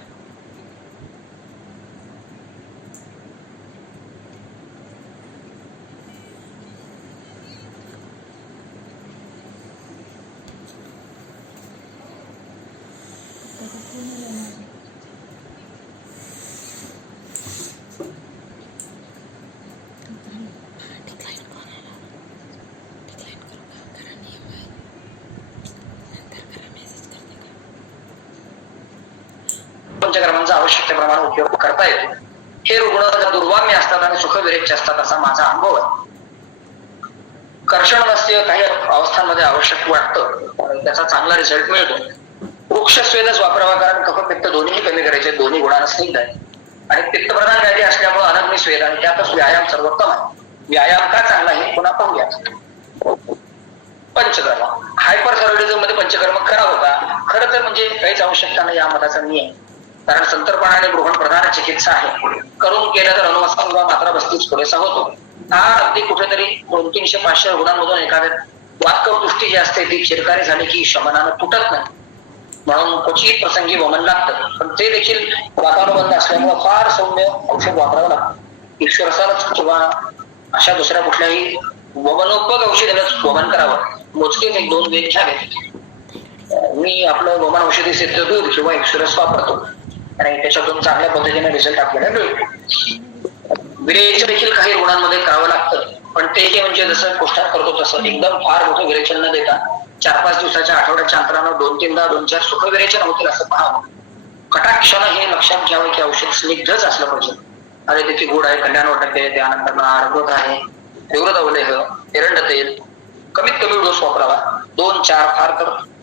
पंचकर्मांचा आवश्यकतेप्रमाणे उपयोग करता येतो. हे रुग्ण दुर्वाम्य असतात आणि सुखविरेचे असतात असा माझा अनुभव आहे. कर्षण नसते काही अवस्थांमध्ये आवश्यक वाटतं, त्याचा चांगला रिझल्ट मिळतो. वृक्षस्वेदच वापरावा, कारण कफ पित्त दोन्ही कमी करायचे, दोन्ही गुणांना स्निग्ध आहे आणि पित्तप्रधान व्याधी असल्यामुळे अनग्नी स्वेद आणि त्यातच व्यायाम सर्वोत्तम आहे. व्यायाम का चांगला आहे पुन्हा पाहूया. पंचकर्म, हायपरथायरॉइडिझम मध्ये पंचकर्म करावं का? खरं तर म्हणजे काहीच आवश्यकता नाही या मताचा नियम, कारण संतर्पण आणि गृहण प्रधान चिकित्सा आहे. करून केलं तर अनुवासन किंवा मात्रा बस्तीच पुरेसा होतो. हा अगदी कुठेतरी 200-300-500 रुग्णांमधून एखाद्या वातकवदृष्टी जी असते ती चिरकारी झाली की शमनानं तुटत नाही, म्हणून क्वचित प्रसंगी वमन लागतं, पण ते देखील वातानुबंध असल्यामुळे फार सौम्य औषध वापरावं लागतं. ईश्वरसानच किंवा अशा दुसऱ्या कुठल्याही वमनोपयोग औषधालाच वमन करावं. मोजकेच 1-2 वेद घ्यावेत. मी आपलं वमन औषधी सिद्ध दूध किंवा एक्सुरस वापरतो आणि त्याच्यातून चांगल्या पद्धतीने रिझल्ट आपल्याला मिळतो. विरेचन देखील काही रुग्णांमध्ये करावं लागतं, पण ते म्हणजे जसं पोस्टात करतो तसं एकदम फार मोठं विरेचन न देता 4-5 दिवसाच्या आठवड्याच्या अंतरानं 2-3दा 2-4 सुख विरेचन होतील असं पाहावं. कटाक्षानं हे लक्षात घ्यावं की औषध स्निग्धच असलं पाहिजे. अरे त्याची गोड आहे, कल्याण आहे, त्यानंतर अर्बुद आहे, तीव्र अवलेह, एरंड तेल, कमीत कमी डोस वापरावा. 2-4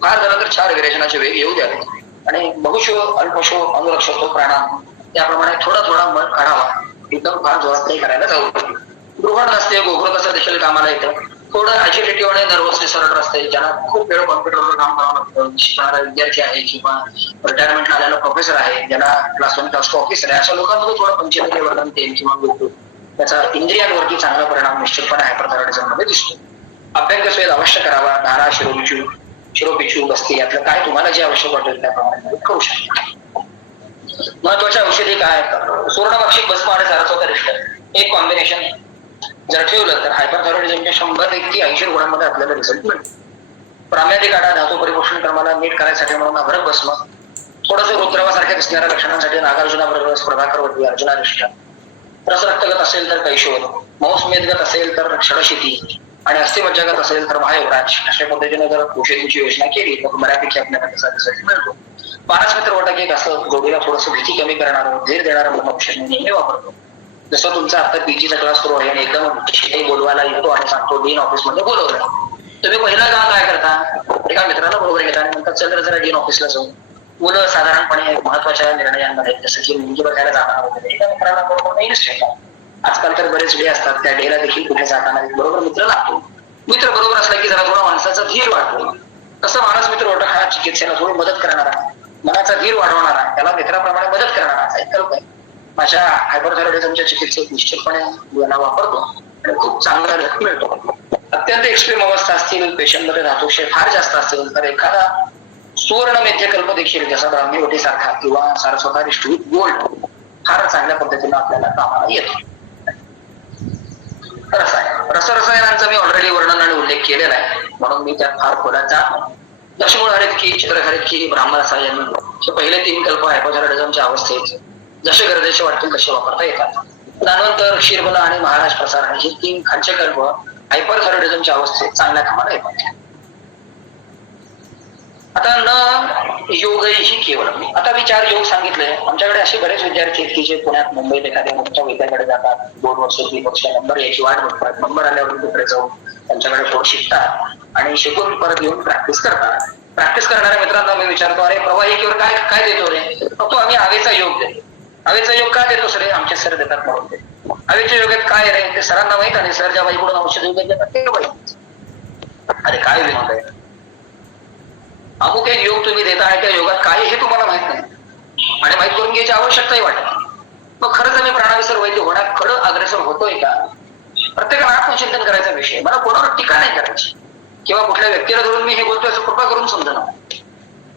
फार झालं तर 4 विरेचनाचे वेग येऊ द्यावे आणि बहुशो अल्पशो अनुरक्षतो प्राणायाम त्याप्रमाणे थोडा मध काढावा. एकदम फार जोरात नाही करायला जाऊ. गृहण नसते, गोघृताचं देखील कामाला येतं. थोडं ऍजिटेटिव्ह आणि नर्वस डिसऑर्डर असते, ज्यांना खूप वेळ कॉम्प्युटरवर काम करावं लागतं, शिकणारा विद्यार्थी आहे किंवा रिटायरमेंटला आलेला प्रोफेसर आहे, ज्यांना क्लास 1 क्लास 2 ऑफिसर आहे, अशा लोकांमध्ये थोडं पंचेंद्रिय वर्धन तेल किंवा गोघृत त्याचा इंद्रियांवरती चांगला परिणाम निश्चितपणे हायपरथायरॉइडिझम मध्ये दिसतो. अभ्यंग स्वेद अवश्य करावा. धारा, शिरोपिचू बस्ती यातलं काय तुम्हाला जे आवश्यक वाटेल त्याप्रमाणे करू शकता. महत्वाच्या औषधी काय? सुवर्णवाक्षिक भस्म आणि सारस्वत एक कॉम्बिनेशन जर ठेवलं तर हायपरथायरॉइडिझमच्या 100-80 रुग्णांमध्ये आपल्याला रिझल्ट मिळतो. प्राम्यादी काढा, धातू परिपोषण क्रमाला नीट करायसाठी म्हणून अभ्रक भस्म, थोडंसं रुद्रावासारख्या दिसणाऱ्या लक्षणांसाठी नागार्जुनाबरोबर प्रभाकरवती, अर्जुनारिष्ट, रसरक्तगत असेल तर कैशोर, मौसमेदगत असेल तर षडशिती आणि अस्थिमज्जागत असेल तर महायुवराज. अशा पद्धतीने जर औषधीची योजना केली तर बऱ्यापैकी आपल्याला त्याचा रिझल्ट मिळतो. पारसमित्र वटक एक असं जोडीला थोडंसं भीती कमी करणारं, धीर देणारं म्हणून औषध मी नेहमी वापरतो. जसं तुमचा आता पीजीचा क्लास सुरू आहे आणि एकदम बोलवायला येतो आणि सांगतो डीन ऑफिस मध्ये बोलवलं, तुम्ही पहिला काम काय करता? एका मित्राला बरोबर घेता आणि म्हणतात चल जरा डीन ऑफिसला जाऊ. मुलं साधारणपणे महत्वाच्या निर्णयांमध्ये जसं की मुलगी बघायला जाणार वगैरे एका मित्राला बरोबर नाही नसते. आजकाल तर बरेच डे असतात, त्या डेला देखील कुठे जाताना बरोबर मित्र लागतो. मित्र बरोबर असला की जरा थोडा माणसाचा धीर वाढतो. तसं मानस मित्र वटक हा चिकित्सेला थोडी मदत करणारा, मनाचा धीर वाढवणारा, त्याला मित्राप्रमाणे मदत करणारा संकल्प आहे. माझ्या हायपरथायरॉइडिझमच्या चिकित्सेत निश्चितपणे याला वापरतो आणि खूप चांगला रिझल्ट मिळतो. अत्यंत एक्स्ट्रीम अवस्था असतील, पेशंटमध्ये धातुक्षय फार जास्त असेल तर एखादा सुवर्ण मेध्यकल्प देखील जसा ब्राह्मीवटी सारखा किंवा सारस्वत गोल्ड फार चांगल्या पद्धतीने आपल्याला कामाला येतो. रसरसायनांचा मी ऑलरेडी वर्णन आणि उल्लेख केलेला आहे, म्हणून मी त्यात फार खोलात जात नाही. दशमूळ हरितकी, चित्रहरितकी, ब्राह्मण रसायन हे पहिले 3 कल्प हायपरथायरॉइडिझमच्या अवस्थेत जसे गरजेचे वाटतील तसे वापरता येतात. त्यानंतर क्षीरबल आणि महाराज प्रसार हे 3 खालचे कल्प हायपरथायरॉइडिझमच्या अवस्थेत चांगल्या कामाला येतात. आता न योग ही केवळ, आता मी 4 योग सांगितले. आमच्याकडे असे बरेच विद्यार्थी आहेत की जे पुण्यात मुंबईत एखाद्या मोठ्या विद्याकडे जातात, 2 वर्ष 3 वर्ष नंबर याची वाट बघतात, नंबर आल्यावर तिकडे जाऊन त्यांच्याकडे थोडं शिकतात आणि शिकून परत येऊन प्रॅक्टिस करतात. प्रॅक्टिस करणाऱ्या मित्रांना मी विचारतो, अरे प्रवाहिकेवर काय काय देतो रे? तो आम्ही हवेचा योग देतो. हवेचा योग का देतो सर? आमचे सर देतात म्हणून ते. हवेच्या योगात काय रे ते सरांना माहित, आणि सर ज्या बाईकडून औषध वगैरे देतात ते बाई. अरे काय विनोद आहे? अमुक एक योग तुम्ही देता आहे, त्या योगात काय हे तुम्हाला माहित नाही आणि माहित करून घ्यायची आवश्यकताही वाटत नाही. मग खरंच आम्ही प्राणाविसर वैद्य होण्यात खरं अग्रेसर होतोय का? प्रत्येकाला आत्मचिंतन करायचा विषय. मला कोणावर टीका नाही करायची किंवा कुठल्या व्यक्तीला धरून मी हे बोलतोय असं कृपा करून समजा.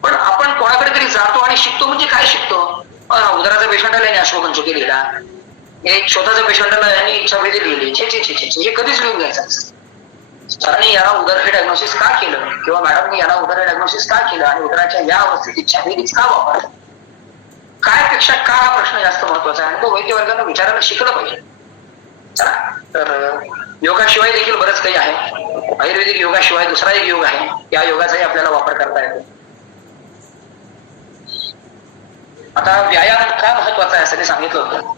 पण आपण कोणाकडे तरी जातो आणि शिकतो. म्हणजे काय शिकतो? उदराचा पेशंट आला आणि अश्वपंचकी लिहिला, एक स्वतःचा पेशंट आला आणि इच्छाभेदी लिहिली. हे कधीच लिहून घ्यायचं. सरांनी याला उदर हे डायग्नोसिस का केलं किंवा मॅडमनी याला उदर हे डायग्नोसिस का केलं आणि उदराच्या या अवस्थेत इच्छाभेदीच का वापरलं, काय पेक्षा का हा प्रश्न जास्त महत्वाचा आहे आणि तो वैद्य वर्गाने विचारायला शिकलं पाहिजे. चला, तर योगाशिवाय देखील बरंच काही आहे. आयुर्वेदिक योगाशिवाय दुसरा एक योग आहे, या योगाचाही आपल्याला वापर करता येतो. आता व्यायाम का महत्वाचा आहे असं मी सांगितलं होतं.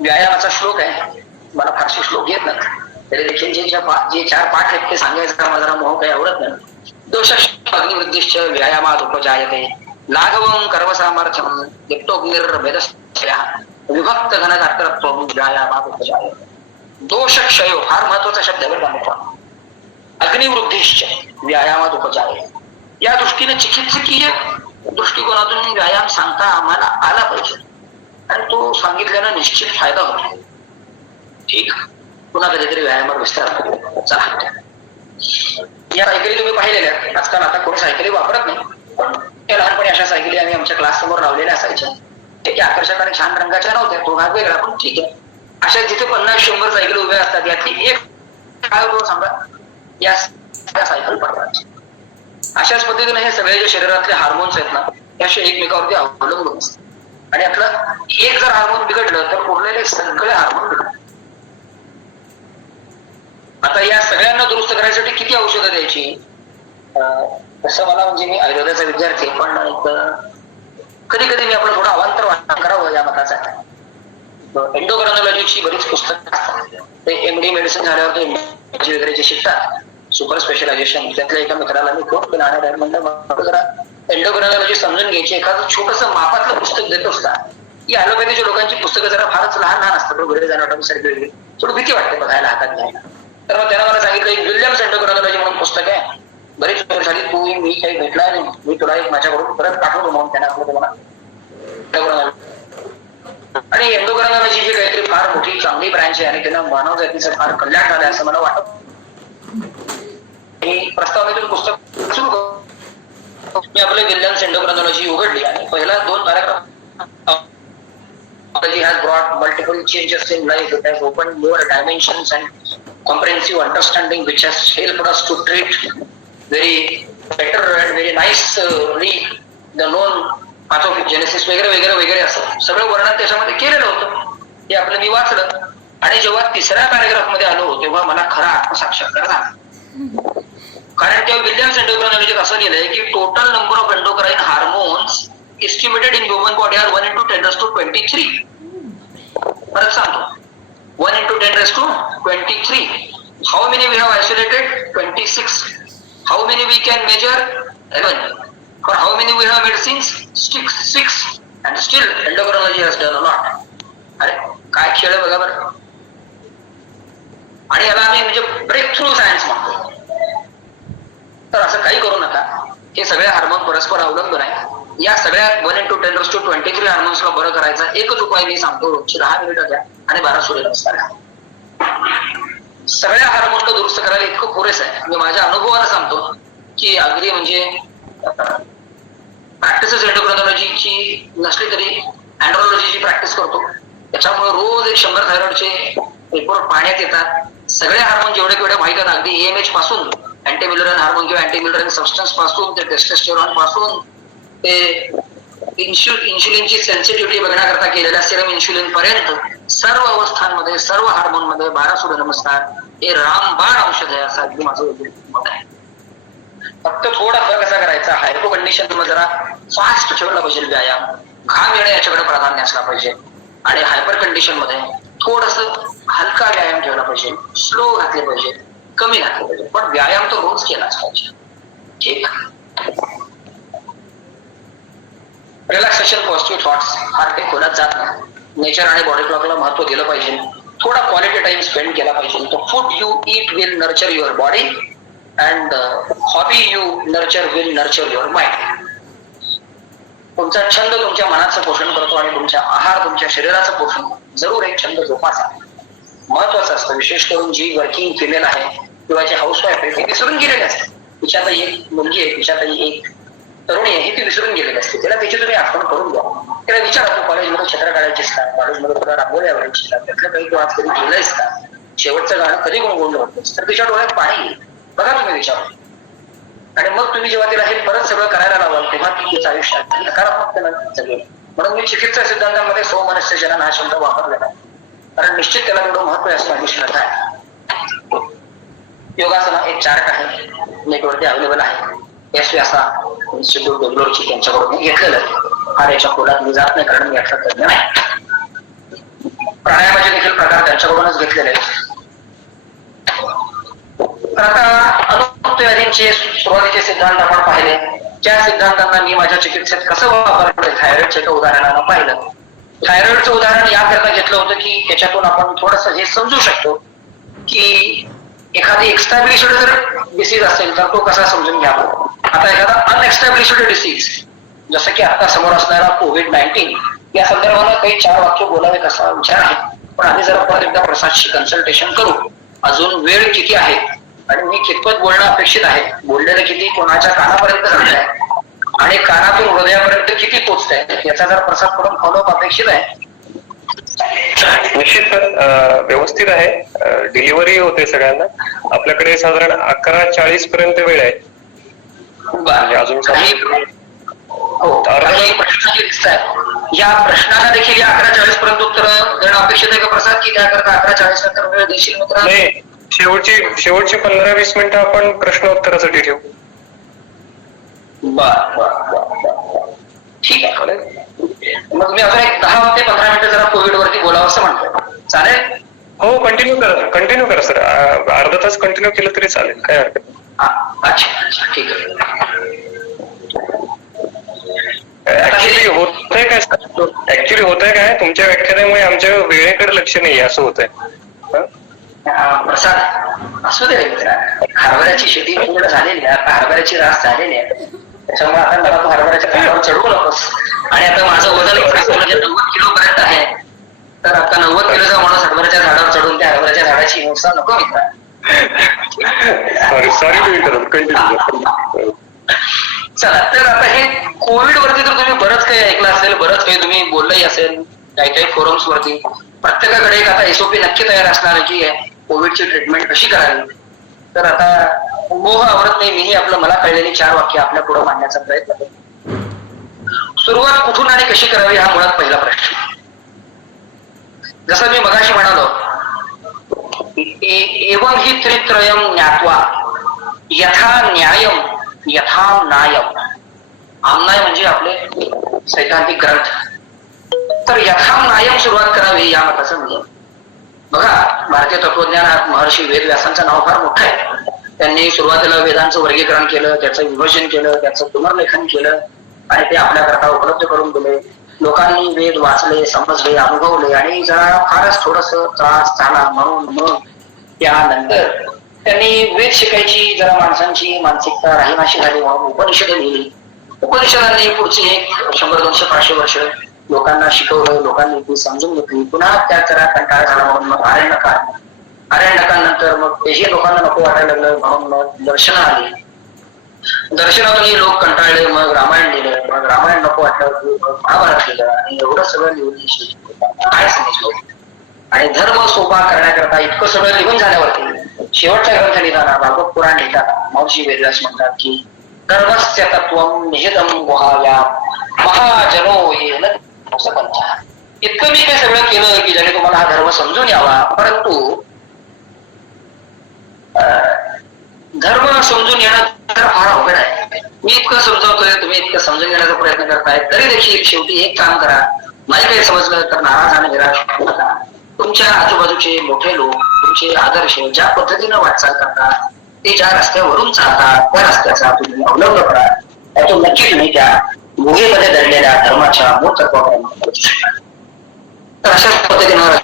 व्यायामाचा श्लोक आहे, मला फारसे श्लोक येत नाही तरी देखील जे 4 पाठ आहेत ते सांगायचा मला जरा मोह काही आवडत नाही. दोष अग्निवृद्धिश्च व्यायामात उपजायते लाघवं कर्मसामर्थ्यं यत्तोऽग्निर्भेदस्यः विभक्त घनगात्रत्वं व्यायामात उपजायते. दोषक्षयो फार महत्वाचा शब्द आहे बरं का. अग्निवृद्धिश्च व्यायामात उपजायते, या दृष्टीने चिकित्सकीय दृष्टिकोनातून व्यायाम सांगता आम्हाला आला पाहिजे आणि तो सांगितल्याने निश्चित फायदा होतो. ठीक, पुन्हा कधीतरी व्यायामावर विस्तार करू. चला, या सायकली तुम्ही पाहिलेल्या. आजकाल आता कोणी सायकली वापरत नाही, पण लहानपणी अशा सायकली आम्ही आमच्या क्लास समोर लावलेल्या असायच्या. ते आकर्षक आणि छान रंगाच्या नव्हत्या, तो भाग वेगळा, पण ठीक आहे. अशा जिथे 50-100 सायकली उभ्या असतात यातली एक काय होतो सांगा, या सायकल पडतात. अशाच पद्धतीने हे सगळे जे शरीरातले हार्मोन्स आहेत ना, हे असे एकमेकावरती अवलंबून असतात आणि यातलं एक जर हार्मोन बिघडलं तर उरलेले सगळे हार्मोन बिघडतात. आता या सगळ्यांना दुरुस्त करायसाठी किती औषधं द्यायची? तसं मला, म्हणजे मी आयुर्वेदाचा विद्यार्थी, पण कधी कधी मी आपलं थोडं अवांतर करावं या मताचा. एंडोक्रायनॉलॉजीची बरीच पुस्तकं असतात. ते MD मेडिसिन झाल्यावर ते वगैरे जे शिकतात, सुपर स्पेशलायझेशन, त्यातल्या एका मित्राला मी फोन केला आणि म्हणलं जरा एंडोक्रायनॉलॉजी समजून घ्यायची, एखादं छोटंसं मापातलं पुस्तक देत असतात. ही ॲलोपॅथीच्या लोकांची पुस्तकं जरा फारच लहान असतात, वगैरे जाणवण्यासारखी वेगळी, थोडी भीती वाटते बघायला, हातात घ्यायला. तर मग त्यानं मला सांगितलं एक विल्यम्स एंडोक्रायनॉलॉजी म्हणून पुस्तक आहे, बरीच वेळ झाली तू मी काही भेटला नाही, मी तुला एक माझ्याकडून परत पाठवतो म्हणून त्यानं आपलं तुम्हाला. आणि एंडोक्रायनॉलॉजी ही काहीतरी फार मोठी चांगली ब्रँच आहे आणि त्यानं मानव जातीचं फार कल्याण झालं असं मला वाटत. मी प्रस्तावनेतून पुस्तक सुरू करतो. मी आपलं विल्यम्स एंडोक्रायनॉलॉजी उघडली आणि पहिला 2 paragraph, has brought multiple changes in life. It has opened more dimensions and comprehensive understanding which has helped us to treat very better and very nicely the known pathogenesis वगैरे वगैरे वगैरे असं सगळं वर्णन त्याच्यामध्ये केलेलं होतं. ते आपलं मी वाचलं आणि जेव्हा 3ऱ्या पॅराग्राफ मध्ये आलो तेव्हा मला खरा आत्मसाक्षात्कार झाला. कारण तेव्हा विल्यम्स एंडोक्रायनॉलॉजीत असं लिहिलंय की total number of endocrine hormones estimated in human body are 1 × 10⁻23. परत सांगतो, 1 × 10⁻23. How many we have isolated? 26. How many we can measure? 11. For how many we have medicines? 6. And still endocrinology has done a lot. अरे काय खेळ बघा बरं. आणि याला आम्ही म्हणजे ब्रेक थ्रू सायन्स म्हणतो. तर असं काही करू नका. हे सगळे हार्मोन परस्पर अवलंबून आहे. या सगळ्या 1 × 10⁻23 हार्मोन्सला बरं करायचा एकच उपाय मी सांगतो, रोजची 10 मिनिटं घ्या आणि 12 सूर्यनमस्कार घ्या. सगळ्या हार्मोनला दुरुस्त करायला इतकं पुरेसं आहे. मी माझ्या अनुभवाला सांगतो की अगदी म्हणजे प्रॅक्टिसेस एंडोक्रायनॉलॉजीची नसली तरी अँड्रोलॉजीची प्रॅक्टिस करतो. त्याच्यामुळे रोज 100 थायरॉइडचे रिपोर्ट पाहण्यात येतात. सगळे हार्मोन जेवढे केवढे माहित आहेत, अगदी AMH पासून, अँटीम्युलरन हार्मोन किंवा अँटीम्युलरन सबस्टन्स पासून ते टेस्टोस्टेरॉन पासून ते इन्शुलिनची सेन्सिटिव्हिटी बघण्याकरता केलेल्या सिरम इन्शुलिन पर्यंत सर्व अवस्थांमध्ये सर्व हार्मोन मध्ये 12 सूर्यनमस्कार हे रामबाण औषध आहे असं अगदी माझं मत आहे. फक्त थोडा फरक कसा करायचा, हायपो कंडिशन मध्ये जरा फास्ट ठेवला पाहिजे व्यायाम, घाम येणे याच्याकडे प्राधान्य असला पाहिजे आणि हायपर कंडिशन मध्ये थोडस हलका व्यायाम ठेवला पाहिजे, स्लो घातले पाहिजे, कमी घातले पाहिजे, पण व्यायाम तो रोज केलाच पाहिजे. ठीक, रिलॅक्सेशन, पॉझिटिव्ह थॉट्स हा काही खोलात जात नाही. नेचर आणि बॉडी क्लॉकला महत्व दिलं पाहिजे. थोडा क्वालिटी टाइम स्पेंड केला पाहिजे. तो food you eat will nurture your body and hobby you will nurture your mind. तुमचा छंद तुमच्या मनाचं पोषण करतो आणि तुमच्या आहार तुमच्या शरीराचं पोषण. जरूर एक छंद जोपासा, महत्वाचं असतं. विशेष करून जी वर्किंग फिमेल आहे किंवा जी हाऊसवाईफ आहे ती विसरून गेलेली असते. तिच्यातही एक मुलगी आहे, तिच्यातही एक तरुणी आहे, ही ती विसरून गेलेली असते. त्याला त्याची तुम्ही आठवण करून द्या. त्याला विचारा, तू कॉलेजमध्ये चित्र काढायचीस का, कॉलेजमध्ये तुला रांगोळी आवडायची का, त्यातलं काही तू आज कधी केलंयस का, शेवटचं गाणं कधी गुणगुणलं होतंस. तर तिच्या डोळ्यात पाणी येईल. बघा तुम्ही विचारून. आणि मग तुम्ही जेव्हा तिला हे परत सगळं करायला लावाल तेव्हा ती तिचं आयुष्य नकारात्मक जगेल. म्हणून मी चिकित्सा सिद्धांतामध्ये सोमनस्य जनन हा शब्द वापरलेला आहे. कारण निश्चित त्याला एवढं महत्व आहे असं माझी श्रद्धा आहे. योगासना एक चार्ट आहे, नेटवरती अवेलेबल आहे. एस व्यासा इन्स्टिट्यूट बेंगलोरची त्यांच्याकडून मी घेतलेलं आहे. फार याच्या खोलात मी जात नाही कारण मी यातला तज्ञ नाही. प्राणायामाचे देखील प्रकार त्यांच्याकडूनच घेतलेले आहेत. तर आता अनुक्तव्याधींचे सुरुवातीचे सिद्धांत आपण पाहिले. त्या सिद्धांतांना मी माझ्या चिकित्सेत कसं वापरलं, थायरॉइडच्या एका उदाहरणानं पाहिलं. थायरॉइडचं उदाहरण याकरता घेतलं होतं की त्याच्यातून आपण थोडस हे समजू शकतो की एखादी एक्स्टॅब्लिश्ड जर डिसीज असेल तर तो कसा समजून घ्यावा. आता एखादा अनएक्स्टॅब्लिश्ड डिसीज जसं की आता समोर असणारा कोविड-19 या संदर्भानं काही 4 वाक्य बोलावे असा विचार आहे. पण आम्ही जरा परत एकदा प्रसादशी कन्सल्टेशन करू. अजून वेळ किती आहे आणि मी कितपत बोलणं अपेक्षित आहे, बोललेलं किती कोणाच्या कानापर्यंत जात आहे आणि कानातून हृदयापर्यंत किती पोहोचत आहे याचा जर प्रसाद करून फॉलोअप अपेक्षित आहे. निश्चित व्यवस्थित आहे. डिलिव्हरी होते सगळ्यांना. आपल्याकडे साधारण 11:40 पर्यंत वेळ आहे. म्हणजे अजून या प्रश्नाला देखील या 11:40 पर्यंत उत्तर देणं अपेक्षित आहे का प्रसाद, की त्याकरता 11:40 नंतर वेळ देशील मित्र? नाही, शेवटची 15-20 मिनिटं आपण प्रश्नोत्तरासाठी ठेवू. बर ठीक आहे. मग मी अजून एक 10 ते 15 मिनिटं जरा कोविड वरती बोलावं असं म्हणतोय. चालेल? हो, कंटिन्यू करा सर. अर्धा तास कंटिन्यू केलं तरी चालेल, काय हरकत नाही. अच्छा ठीक आहे. ऍक्च्युली होतंय काय, तुमच्या व्याख्यानामुळे आमच्या वेळेकडे लक्ष नाही असं होतंय. प्रसाद असू दे मित्रा, हरभऱ्याची शेती पूर्ण झालेली आहे, आता हरभऱ्याची रास झालेली आहे. त्याच्यामुळे आता मला तू हरभऱ्याच्या झाडावर चढवू नकोस. आणि आता माझं वजन 90 किलो पर्यंत आहे. तर आता 90 किलोचा माणूस हरभऱ्याच्या झाडावर चढून त्या हरभऱ्याच्या झाडाची हिंसा नको मित्रा. Sorry continue. चला, तर आता हे कोविड वरती तर तुम्ही बरंच काही ऐकलं असेल, बरंच काही तुम्ही बोललंही असेल काही फोरम्स वरती. प्रत्येकाकडे एक आता एसओपी नक्की तयार असणार की कोविडची ट्रीटमेंट कशी करावी. तर आता मोह आवडत नाही, मीही आपलं मला कळलेली 4 वाक्य आपल्या पुढे मांडण्याचा प्रयत्न करतो. सुरुवात कुठून आणि कशी करावी हा मुळात पहिला प्रश्न. जसं मी मगाशी म्हणालो, एवं हि त्रित्रयम ज्ञात्वा यथा न्यायम यथा नायम. आमनाय म्हणजे आपले सैद्धांतिक ग्रंथ. तर यथा नायम सुरुवात करावी या मताचं म्हणजे. बघा, भारतीय तत्वज्ञानात महर्षी वेदव्यासांचं नाव फार मोठं आहे. त्यांनी सुरुवातीला वेदांचं वर्गीकरण केलं, त्याचं विभाजन केलं, त्याचं पुनर्लेखन केलं आणि ते आपल्याकरता उपलब्ध करून दिले. लोकांनी वेद वाचले, समजले, अनुभवले आणि जरा फारच थोडस त्रास झाला म्हणून मग त्यानंतर त्यांनी वेद शिकायची जरा माणसांची मानसिकता राहीनाशी झाली म्हणून उपनिषदं लिहिली. उपनिषदांनी पुढची 100-200-500 वर्ष लोकांना शिकवलं, लोकांनी ती समजून घेतली. पुन्हा त्या जरा कंटाळा झाला म्हणून मग आरण्यकानंतर मग तेही लोकांना नको वाटायला लागलं म्हणून मग दर्शनं आली. दर्शनातूनही लोक कंटाळले, मग रामायण लिहिलं. मग रामायण नको वाटलं महाभारत लिहिलं आणि एवढं सगळं लिहून काय समजलं. आणि धर्म सोपा करण्याकरता इतकं सगळं लिहून झाल्यावरती शेवटचा ग्रंथ लिहिताना, भागवत पुराण लिहिताना महर्षी वेदव्यास म्हणतात की धर्मस्य तत्वं निहितं गुहाव्या महाजनो येन पंचा. इतकं मी काय सगळं केलं की ज्याने तुम्हाला हा धर्म समजून यावा, परंतु धर्म समजून येणं तर फार अवघड आहे. मी इतकं समजावतोय, तुम्ही इतकं समजून घेण्याचा प्रयत्न करताय, तरी देखील शेवटी एक काम करा. नाही काही समजलं तर नाराज आणि निराश होऊ नका. तुमच्या आजूबाजूचे मोठे लोक तुमचे आदर्श ज्या पद्धतीनं वाटचाल करतात, ते ज्या रस्त्यावरून चालतात त्या रस्त्याचा तुम्ही अवलंब करा. त्यातून नक्की तुम्ही त्या गुहेमध्ये दडलेल्या धर्माच्या मूळ तत्वापर्यंत पोहोचू शकता. तर अशाच पद्धतीनं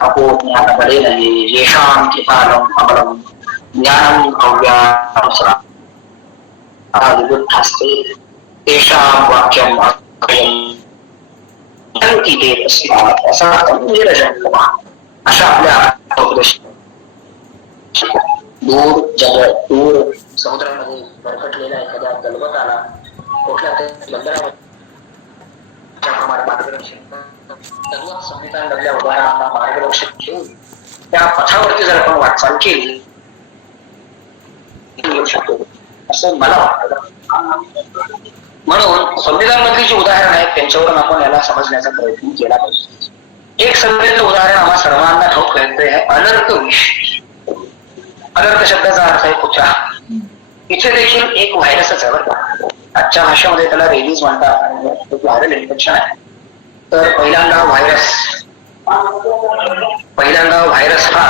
अपो ज्ञानबलेन येषां कृपालम् अमलं ज्ञानम् अव्यासरा विबुद्धास्ते तेषां वाक्यम् अभयम् असा आपल्या उपदेश दूर समुद्रामध्ये भरकटलेल्या एखाद्या दलवताला कुठल्या तरी बंदरामध्ये मार्गदर्शन संविधानामधल्या उदाहरणांना मार्गदर्शन घेऊन त्या पथावरती जर आपण वाटचाल केली येऊ शकतो असं मला वाटतं. म्हणून संविधान मधली जी उदाहरण आहेत त्यांच्यावरून आपण याला समजण्याचा प्रयत्न केला पाहिजे. एक संवेदनशील उदाहरण आम्हा सर्वांना ठाऊक आहे ते आहे अनर्थ विष. अनर्थ शब्दाचा अर्थ आहे कुत्रा. इथे देखील एक व्हायरसच आहे बरं का. आजच्या भाषेमध्ये त्याला रेबीज म्हणतात. व्हायरल इन्फेक्शन आहे. तर पहिल्यांदा व्हायरस हा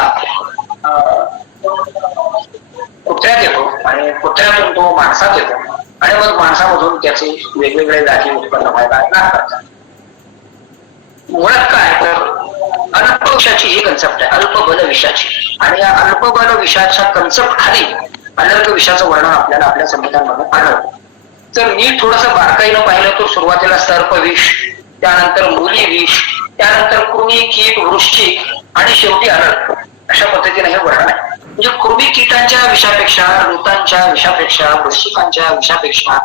कुत्र्यात येतो आणि कुत्र्यातून तो माणसात येतो आणि मग माणसामधून त्याचे वेगवेगळे जाती उत्पन्न व्हायला लागतात. मुळात काय तर अल्प विषाची ही कन्सेप्ट आहे, अल्पबल विषाची. आणि या अल्पबल विषाच्या कन्सेप्ट खाली अनर्थ विषाचं वर्णन आपल्याला आपल्या संविधानामध्ये आढळतं. तर मी थोडंसं बारकाईनं पाहिलं तर सुरुवातीला सर्पविष, त्यानंतर मूली विष, त्यानंतर कृमी, कीट, वृश्चिक आणि शेवटी अनर्थ अशा पद्धतीने हे वर्णन आहे. म्हणजे कृमी कीटांच्या विषापेक्षा, ऋतांच्या विषापेक्षा, वृश्चिकांच्या विषापेक्षा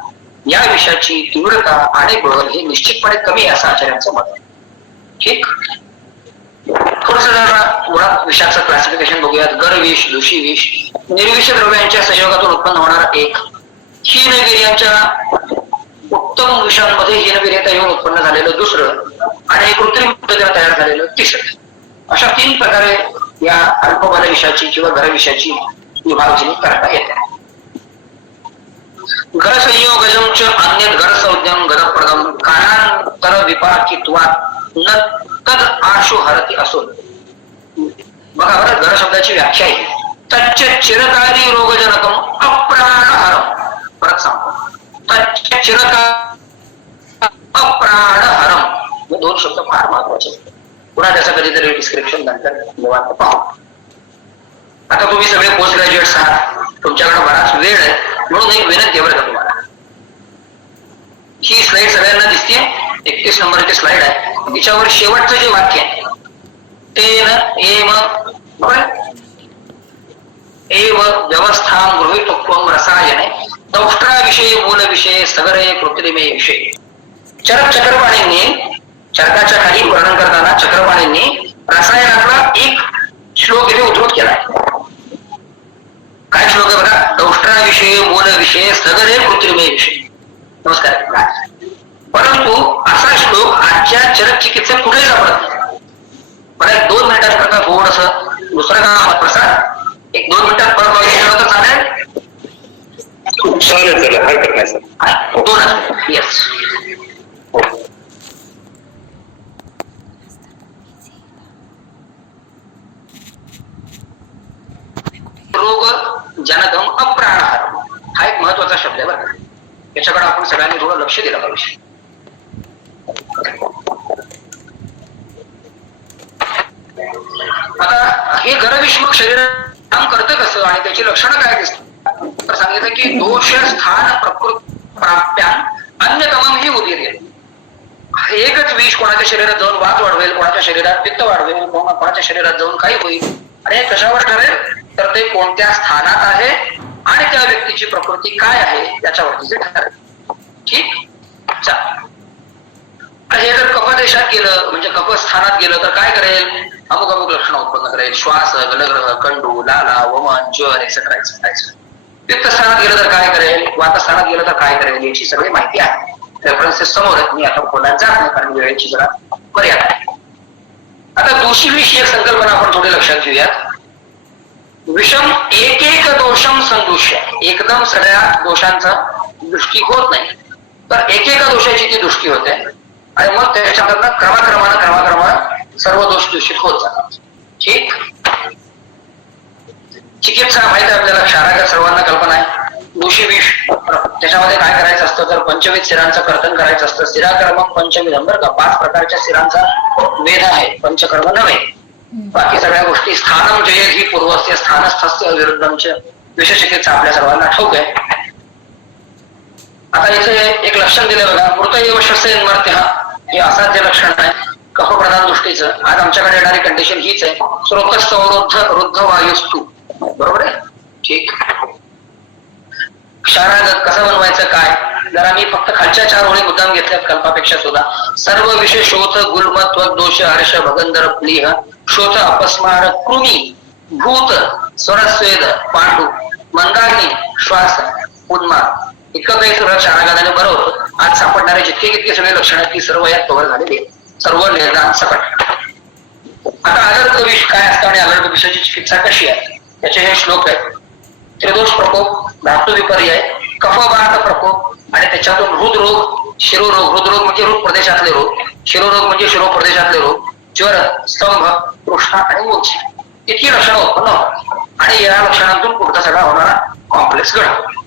या विषाची तीव्रता आणि बळ हे निश्चितपणे कमी आहे असं आचार्यांचं मत आहे. ठीक. थोडस मुळात विषाचं क्लासिफिकेशन बघूयात. गरविष, दूषिविष, निर्विष द्रव्यांच्या संयोगातून उत्पन्न होणारा एक, हीनवीर्यांच्या उत्तम विषांमध्ये हीनवीर्यता येऊन उत्पन्न झालेलं दुसरं आणि कृत्रिम पद्धतीने तयार झालेलं तिसरं. अशा 3 प्रकारे या अल्पबल विषाची किंवा घरविषाची विभागणी करता येते. घर संयोगजम च अन्य घर संज्ञम गदप्रदम कानांतर विपाकित्वात न तद आशु हरती असून. बघा बरं, घर शब्दाची व्याख्या आहे तच्च चिरकारी रोगजनकम अप्राणहरम. परत सांगतो, तच्च चिरकार अप्राणहरम. हे 2 शब्द फार महत्वाचे. पुन्हा त्याचं कधीतरी डिस्क्रिप्शन नंतर निवांत पाहू. आता तुम्ही सगळे पोस्ट ग्रॅज्युएट्स आहात, तुमच्याकडे बराच वेळ आहे, म्हणून एक विनंती आहे बरं का तुम्हाला. ही स्लाइड सगळ्यांना दिसते, 31 नंबरची स्लाइड आहे. तिच्यावर शेवटचं जे वाक्य आहे तेन एव व्यवस्थां गृहीतत्वं रसायने दौष्ट्राविषये मूलविषये सगरे कृत्रिमे विषये. चक्रपाणींनी चरकाच्या खाली वर्णन करताना चक्रपाणींनी रसायनातला एक श्लोक इथे उद्धृत केलाय. काय श्लोक आहे बघा. दौष्ट्राविषयी मूलविषय सगळे कृत्रिमे विषय. नमस्कार. परंतु असा श्लोक आजच्या चरक चिकित्सेत कुठेही सापडत नाही. मला 2 मिनिटांकरता थोडस दुसरं काम प्रसाद 1-2 मिनिटात परत बघितलं तर चालेल. चालेल, हरकत नाही सर. 2 येस. रोग जनकम अप्राणहार हा एक महत्वाचा शब्द आहे बरं. याच्याकडे आपण सगळ्यांनी थोडं लक्ष दिलं पाहिजे. आता हे घरविषमक शरीर काम करतं कसं आणि त्याची लक्षणं काय दिसतात तर सांगितलं की दोष स्थान प्रकृत प्राप्यान अन्यतमम ही उदीर्य. एकच विष कोणाच्या शरीरात जाऊन वात वाढवेल, कोणाच्या शरीरात पित्त वाढवेल, कोणाच्या शरीरात जाऊन काही होईल. आणि हे कशावर ठरेल तर ते कोणत्या स्थानात आहे आणि त्या व्यक्तीची प्रकृती काय आहे याच्यावरती ठरेल. ठीक. हे जर कफदेशात गेलं म्हणजे कफस्थानात गेलं तर काय करेल, अमुक लक्षणं उत्पन्न करेल. श्वास, गलग्रह, कंडू, लाला, वमन, ज्वर एक्सेट्रा एक्सेट्रा. पित्तस्थानात गेलं तर काय करेल, वातस्थानात गेलं तर काय करेल याची सगळी माहिती आहे. रेफरन्सेस समोर आहेत, मी आता खोलात जात नाही कारण वेळेची जरा मर्यादा आहे. आता दूषिविष एक संकल्पना आपण थोडी लक्षात घेऊयात. विषम एक दोषम संदूष्य. एकदम सगळ्या दोषांचा दृष्टी होत नाही तर एकेका दोषाची ती दृष्टी होते आणि मग त्याच्याकडनं क्रमाक्रमानं सर्व दोष दूषित होत जातात. ठीक. चिकित्सा माहिती आहे आपल्याला, क्षाराच्या सर्वांना कल्पना आहे. जोशी विष, त्याच्यामध्ये काय करायचं असतं तर पंचविध शिरांचं कर्तन करायचं असतं. शिराकर्म पंचविधम, बरं का, 5 प्रकारच्या शिरांचा वेद आहे, पंचकर्म नव्हे. बाकी सगळ्या गोष्टी स्थानम जय ही पूर्वस्थ स्थानस्थस्य विरुद्धमचे विशेष चिकित्सा आपल्या सर्वांना ठाऊक आहे. आता इथे एक लक्षण दिलं बघा, मृत एव शस्येन मर्त्य, हे असाध्य लक्षण आहे कफप्रधान दृष्टीचं. आज आमच्याकडे येणारी कंडिशन हीच आहे, स्रोतस्थवरोध रुद्ध वायुस्तू, बरोबर आहे, ठीक. क्षारागत कसं बनवायचं काय, जरा मी फक्त खालच्या 4 ओळी मुद्दाम घेतल्यात कल्पापेक्षा सुद्धा. सर्व विषय शोथ गुल्म त्वक दोष हर्ष भगंदर प्लीह शोथ अपस्मार कृमी भूत स्वरस्वेद पांडू मंदाग्नी श्वास उन्माद, इतकं काही सगळं क्षारागताने बरं होतं. आज सापडणारे जितके सगळे लक्षण आहेत ती सर्व यात कव्हर झालेली आहे, सर्व निर्धान सकट. आता अलर्क विष काय असतं आणि अलर्क विषयाची चिकित्सा कशी आहे त्याचे हे श्लोक आहेत. त्रिदोष प्रकोप, धातू विपर्य, कफवात प्रकोप आणि त्याच्यातून हृदरोग, शिरोरोग, हृदरोग म्हणजे हृद प्रदेशातले रोग, शिरोरोग म्हणजे शिरो प्रदेशातले रोग, ज्वर, स्तंभ, तृष्णा आणि मूर्छा, इतकी लक्षणं उत्पन्न होतात आणि या लक्षणांतून पुढचा सगळा होणारा कॉम्प्लेक्स घडतो.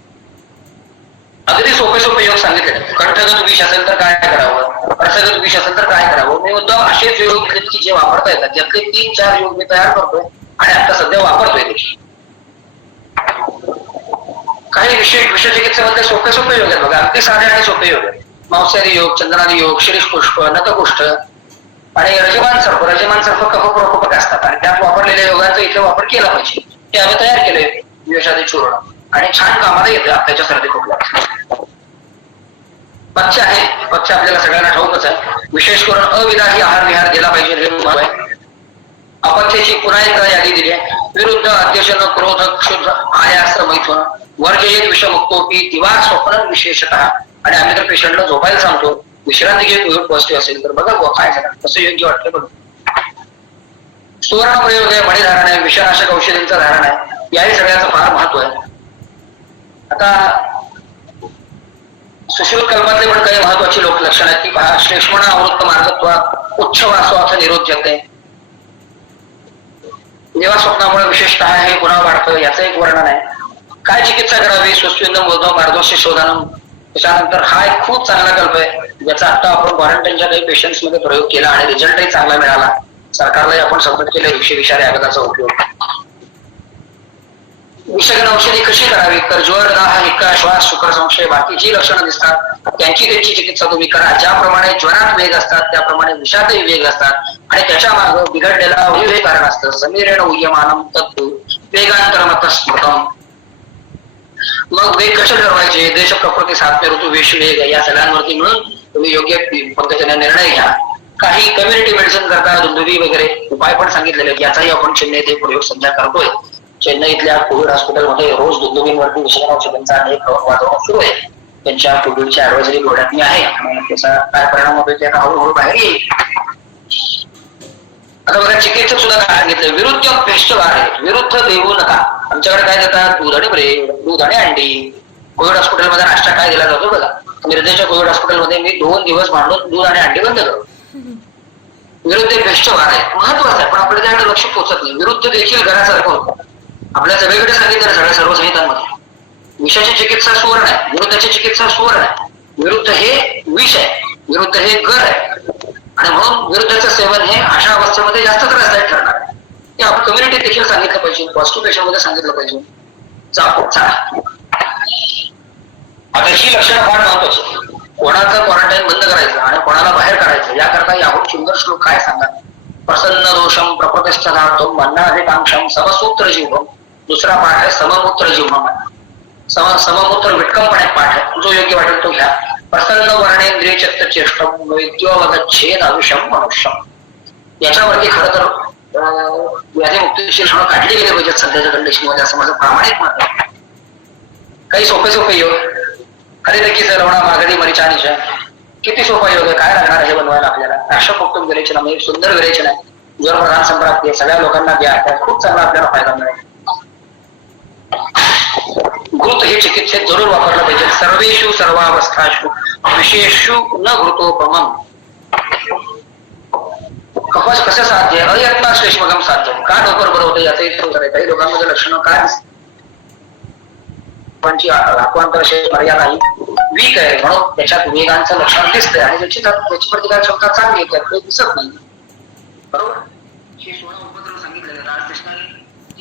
अगदी सोपे योग सांगितले. कंठगत विष असेल तर काय करावं, रसगत विष असेल तर काय करावं. मी मुद्दाम असेच योग की जे वापरता येतात, ज्यातले 3-4 योग मी तयार करतोय आणि आता सध्या वापरतोय ते. काही विषय चिकित्सेमध्ये सोपे योग आहेत बघा, अगदी साधे आणि सोपे योग आहेत. मांसाहारी योग, चंदनादी योग, शिरीष पुष्प, नतकुष्ठ आणि रजमान सर्प कफ प्रकोपक असतात आणि त्यात वापरलेल्या योगांचा इथे वापर केला पाहिजे. हे आम्ही तयार केले विषादी चूर्ण आणि छान कामाला येते आपल्याच्या सर्दी खोकला. पथ्य आहे, पथ्य आपल्याला सगळ्यांना ठाऊकच आहे. विशेष करून अविधाही आहार विहार दिला पाहिजे हे महत्व आहे. अपथ्याची पुन्हा एकदा यादी दिली आहे. विरुद्ध अध्यशन क्रोध क्षुद्र आयास मैथुन वर्जयेत विषमुक्तोपी दिवा स्वप्न विशेषतः. आणि आम्ही तर पेशंटला झोपायला सांगतो, विश्रांती घे कोविड पॉझिटिव्ह असेल तर बघा काय झालं, कसं योग्य वाटतं बघ. सुवर्ण प्रयोग आहे, मणिधारण आहे, विषनाशक औषधींचं धारण आहे, याही सगळ्याचं फार महत्व आहे. आता सुशील कल्पातले पण काही महत्वाची लोक लक्षण आहेत की पहा, श्लेष्मणा अमृत मार्गत्वात उच्छवासवाथ निरोध्यते. जेव्हा स्वप्नामुळे विशेषतः हे पुन्हा वाढतं याचं एक वर्णन आहे. काय चिकित्सा करावी, स्वस्विंदम बोधम मार्गोस्य शोधनम. त्याच्यानंतर हा एक खूप चांगला कल्प आहे ज्याचा आता आपण क्वारंटाईनच्या काही पेशंट्स मध्ये प्रयोग केला आणि रिझल्टही चांगला मिळाला. सरकारलाही आपण सबमिट केलं विषारी आघाताचा उपयोग. विषगण औषधी कशी करावी तर ज्वर, दाह, हिक्का, श्वास, शुक्र संशय, बाकी जी लक्षणं दिसतात त्यांची चिकित्सा तुम्ही करा. ज्याप्रमाणे ज्वरात वेग असतात त्याप्रमाणे विषातही वेग असतात आणि त्याच्या मागे बिघडलेला हे कारण असतं. समीरेण उह्यमानम तत्तु वेगांतरमत स्मृतम. मग वेग कसे ठरवायचे, देश प्रकृती साध्य ऋतू वेश वेग या सगळ्यांवरती मिळून तुम्ही योग्य पद्धतीने निर्णय घ्या. काही कम्युनिटी मेडिसिन करता दुंदुबी वगैरे उपाय पण सांगितलेले, याचाही आपण चेन्नईत एक प्रयोग सध्या करतोय. चेन्नईतल्या कोविड हॉस्पिटलमध्ये रोज दुंदुबींवरती विषाणू औषधांचा अनेक वातावरण सुरू आहे. त्यांच्या कोविडच्या ऍडवायझरी बोर्डात मी आहे आणि त्याचा काय परिणाम होतोय ते हळूहळू बाहेर येईल. आता बघा चिकित्सक सुद्धा काय सांगितलं, विरुद्ध पेष्टवार आहे, विरुद्ध देऊ नका. आमच्याकडे काय देतात, दूध आणि ब्रेड, दूध आणि अंडी. कोविड हॉस्पिटलमध्ये नाश्ता काय दिला जातो बघा, मिरजेच्या कोविड हॉस्पिटलमध्ये मी 2 दिवस मांडून दूध आणि अंडी बंद करतो. विरुद्ध पेष्टवार आहे, महत्वाचं आहे पण आपल्या त्याकडे लक्ष पोहोचत नाही. विरुद्ध देखील घरासारखं होतं. आपल्या सगळीकडे सांगितलं सगळ्या सर्व संहितांमध्ये विषाची चिकित्सा सुवर्ण आहे, विरुद्धाची चिकित्सा सुवर्ण आहे. विरुद्ध हे विष आहे, विरुद्ध हे गर आहे आणि म्हणून विरुद्धाचं सेवन हे अशा अवस्थेमध्ये जास्त त्रासदायक ठरणार आहे. हे आपण कम्युनिटीत देखील सांगितलं पाहिजे, पॉझिटिव्ह पेशंट मध्ये सांगितलं पाहिजे. आता ही लक्षणं फार महत्वाची. कोणाचं क्वारंटाईन बंद करायचं आणि कोणाला बाहेर काढायचं याकरता याहून सुंदर श्लोक काय सांगतात. प्रसन्न दोषम प्रकृतिस्थ धातुम मन्नाधिकांक्षम समसूत्र जीवम. दुसरा पाठ आहे सममूत्र जीवम. सममूत्र विटकम पण एक पाठ आहे, जो योग्य वाटेल तो घ्या. प्रसन्न वर्णेंद्रिय चित्त चेष्टम वैद्योवगच्छेद आयुष्यम मनुष्यम. याच्यावरती खरं तर व्याधीमुक्तीची लक्षणं काढली गेली पाहिजेत सध्याच्या कंडिशनमध्ये, असं माझं प्रामाणिक मत आहे. काही सोपे योग, हरिदकी सरवणा मागधी मरिचानिशा. किती सोपा योग आहे, काय लागणार हे बनवायला आपल्याला. राष्ट्रपोक्तम विरेचना म्हणजे सुंदर विरेचना आहे, ज्वर प्रधान संप्राप्ती आहे, सगळ्या लोकांना द्या, त्यात खूप चांगला आपल्याला फायदा मिळेल. घृत हे चिकित्सेत जरूर वापरलं पाहिजे. सर्वेषु सर्वावस्थाषु विशेषु न घृतोपमम. कफस कसं साध्य आहे, अयत्ना श्लेष्मगम साध्य. का डोकर बरं होतं याचं उत्तर आहे. काही लोकांमध्ये लक्षणं काय अवयवांची आत्मांतराशी मर्यादा ही वीक आहे, म्हणून त्याच्यात वेगांचं लक्षण दिसतंय आणि त्याची प्रतिकार क्षमता चांगली आहे, त्यात दिसत नाही. बरोबर. हे 16 उपद्रव सांगितलेले राजकृष्णाने